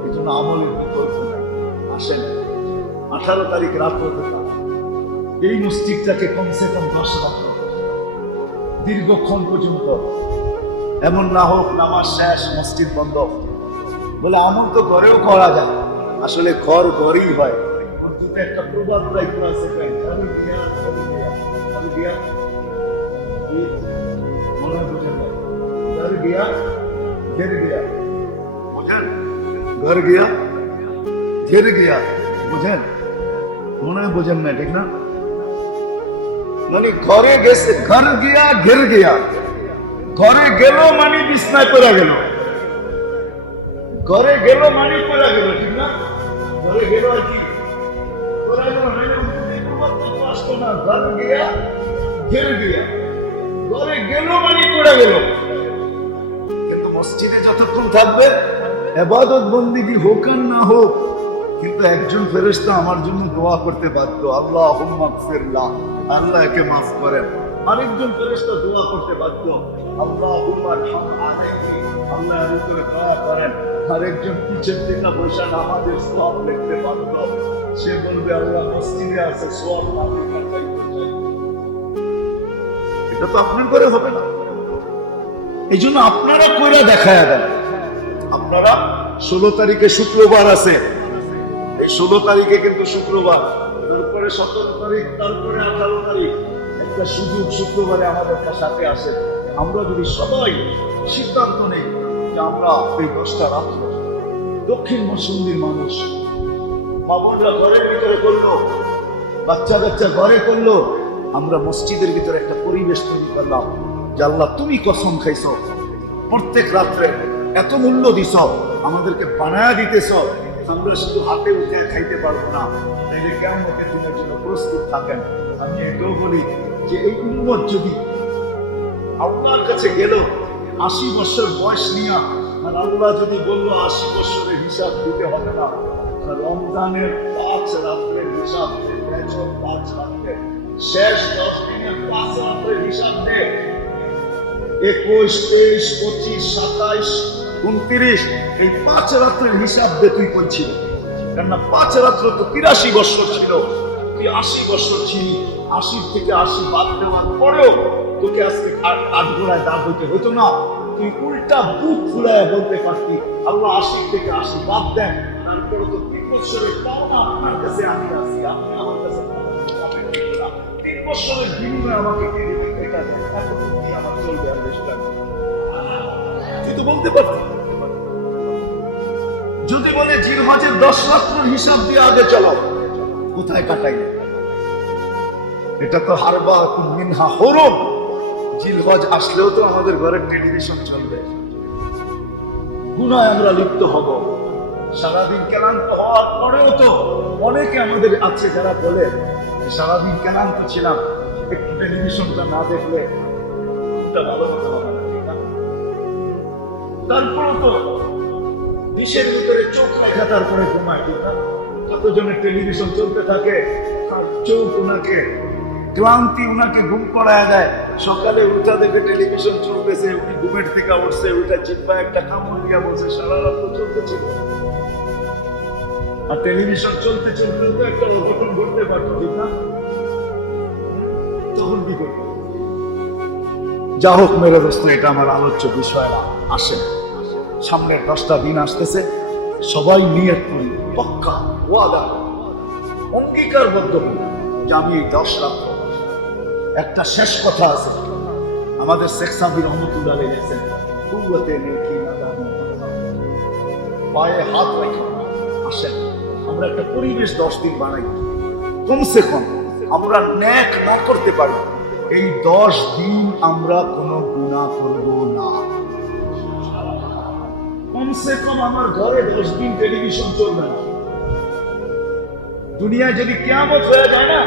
এই জন্য আমলের বিকল্প নাই। আসেন 18 তারিখ রাত হতে পারে এই মসজিদটাকে কমসে কম 10 রাত্র দীর্ঘক্ষণ পর্যন্ত, এমন না হোক নামাজ শেষ মসজিদ বন্ধ। বলে আমল তো ঘরেও করা যায়, আসলে ঘর ঘরই হয়। একটা প্রবাদ আছে, মনে বোঝেন না, ঘর গিয়া ঘের গিয়া, বোঝেন? ঘর গিয়া ঘের গিয়া, বোঝেন? মনে হয় বোঝেন না, ঠিক না? মানে ঘরে গেছে, ঘর গিয়া ঘের গিয়া, ঘরে গেল মানে বিছনায় পড়া গেল, ঘরে গেল মানে পড়া গেল, ঠিক না? ঘরে গেল আর কি পড়া গেল, আসতো না। ঘর গিয়া ঘের গিয়া, ঘরে গেল মানে পড়া গেল। কিন্তু মসজিদে যতক্ষণ থাকবে, ইবাদত বন্দেগী হোক আর না হোক, কিন্তু একজন ফেরেশতা আমার জন্য দোয়া করতে বাধ্য, আল্লাহুম্মা গফিরলাহ, আল্লাহ একে মাফ করেন। আরেকজন ফেরেশতা দোয়া করতে বাধ্য, আল্লাহুম্মা আরহামহু, আল্লাহ এর উপরে দয়া করেন। আরেকজন পিছের থেকে বসে নামাজের সওয়াব লিখতে বাধ্য, সে বলবে আল্লাহ মসজিদে আছে, সওয়াব আমাকে চাইতে চাই। এটা তো আপনার করে হবে না। এই জন্য আপনারা কইরা দেখায়া দেন। আপনারা 16 তারিখে শুক্রবার আছে, এই 16 তারিখে কিন্তু শুক্রবার, তারপরে 17 তারিখ, তারপরে 18 তারিখ একটা সুযোগ শুক্রবারে আমাদের সাথে আসে। আমরা যদি সবাই সিদ্ধান্ত নেই যে আমরা এই 10টা রাত্র, দক্ষিণ মৌসুমীর মানুষ, বাবুরা ঘরের ভিতরে করলো, বাচ্চা কাচ্চা ঘরে করলো, আমরা মসজিদের ভিতরে একটা পরিবেশ তৈরি করলাম যে আল্লাহ তুমি কসম খাইছ, প্রত্যেক রাত্রে এত মূল্য দিছ, আমাদেরকে বানায়া দিতেছ, আমরা শুধু হাতে উঠে খাইতে পারবো না, তাইলে কিয়ামতের দিনের জন্য প্রস্তুত থাকেন। আমি এটাও বলি যে এই উম্মত যদি আপনার কাছে গেল 80 বছর বয়স নিয়ে, আর আল্লাহ যদি বললো 80 বছরের হিসাব দিতে হবে না, রমজানের 5 রাত্রের হিসাব দে, 5 রাত্রের শেষ 10 দিনের 5 রাত্রের হিসাব দে, 21, 23, 25, 27, 29, এই 5 রাত্রের হিসাব দে তুই করছিলি। কেননা 5 রাত্র তো 83 বছর ছিল, তুই 80 বছর ছিলি, 80 থেকে 80 বাদ দেওয়ার পরেও তোকে আজকে কাঠগোড়ায় দাঁড় হইতে হতো না। তুই উল্টা বুক ফুলায় বলতে পারতি আল্লাহ 80 থেকে 80 বাদ দেন, তারপরে তো 3 বছরের পাওনা আপনার কাছে আমি আছি, আপনি আমার কাছে 3 বছরের বিনিময়ে আমাকে কে দিবেন, এটা এখন কি আমার চলবে আর বেশি লাগবে? তুই তো বলতে পারতি। যদি বলে জিলহজের 10 রাত্রের হিসাব দিয়ে আগে চলো, কোথায় কাটাই? এটা তো হারবা মিনহা হরম। জিলহজ আসলেও তো আমাদের ঘরে টেলিভিশন চলবে, গুনায় আমরা লিপ্ত হব। সারাদিন ক্লান্ত হওয়ার পরেও তো অনেকে আমাদের আছে যারা বলে সারাদিন ক্লান্ত ছিলাম, একটু টেলিভিশনটা না দেখলে ভালো মতো হবে না, ঠিক না? তারপরে তো বিষের ভিতরে চোখ রেখা তারপরে ঘুমায়, ঠিক না? কতজনের টেলিভিশন চলতে থাকে, চোখ ওনাকে ক্লান্তি উনাকে ঘুম পড়ায় দেয়। সকালে উঠা দেখে টেলিভিশন চলতেছে, উনি ঘুমের থেকে উঠছে, ওইটা জিব্বা একটা কামড় দিয়া বলছে সারা রাত তো চলতেছিল। আর টেলিভিশন চলতে চলতে তো একটা অঘটন ঘটতে পারতো, ঠিক না? তখন কি করবে? যা হোক মেরে দোস্ত, এটা আমার আলোচ্য বিষয় না। আসেন, সামনের 10টা দিন আসতেছে, সবাই নিয়ত করি, পক্কা ওয়াদা অঙ্গীকারবদ্ধ হই যে আমি এই 10 রাত্র। একটা শেষ কথা আছে, আমাদের শেখ সাবির রহমতুল্লাহ লিখেছেন, কুওয়াতে নেকি না দামি, পায়ে হাত রেখে আসেন আমরা একটা পরিবেশ 10 দিন বানাই, কমসে কম আমরা ন্যাক না করতে পারি। এই 10 দিন আমরা কোনো গুনাহ করব না। কমসে কম আমার ঘরে 10 দিন টেলিভিশন চলবে না। দুনিয়ায় যদি কিয়ামত হয়ে যায় না,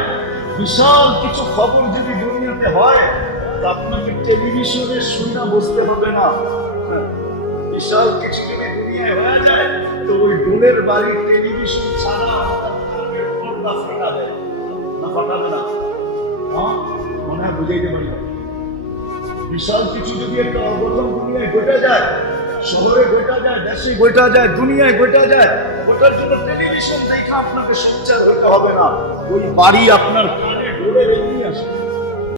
বিশাল কিছু খবর যদি দুনিয়াতে হয়, তা আপনাকে টেলিভিশনে শুনে বসতে হবে না। বিশাল কিছু যদি দুনিয়ায় হয়ে যায়, তো ওই বোনের বাড়ির টেলিভিশন ছাড়া পর্দা ফাটাবে না, ফাটাবে না? হ্যাঁ, মনে হয় বুঝাইতে পারি। বিশাল কিছু যদি একটা অঘটন দুনিয়ায় ঘটে যায়, শহরে ঘটা যায়, দেশে ঘটা যায়, দুনিয়ায় ঘটা যায়, ওটার জন্য টেলিভিশন দেখে আপনাকে সোচ্চার হতে হবে না। ওই বাড়ি আপনার কানে ঢোলে নিয়ে আসে।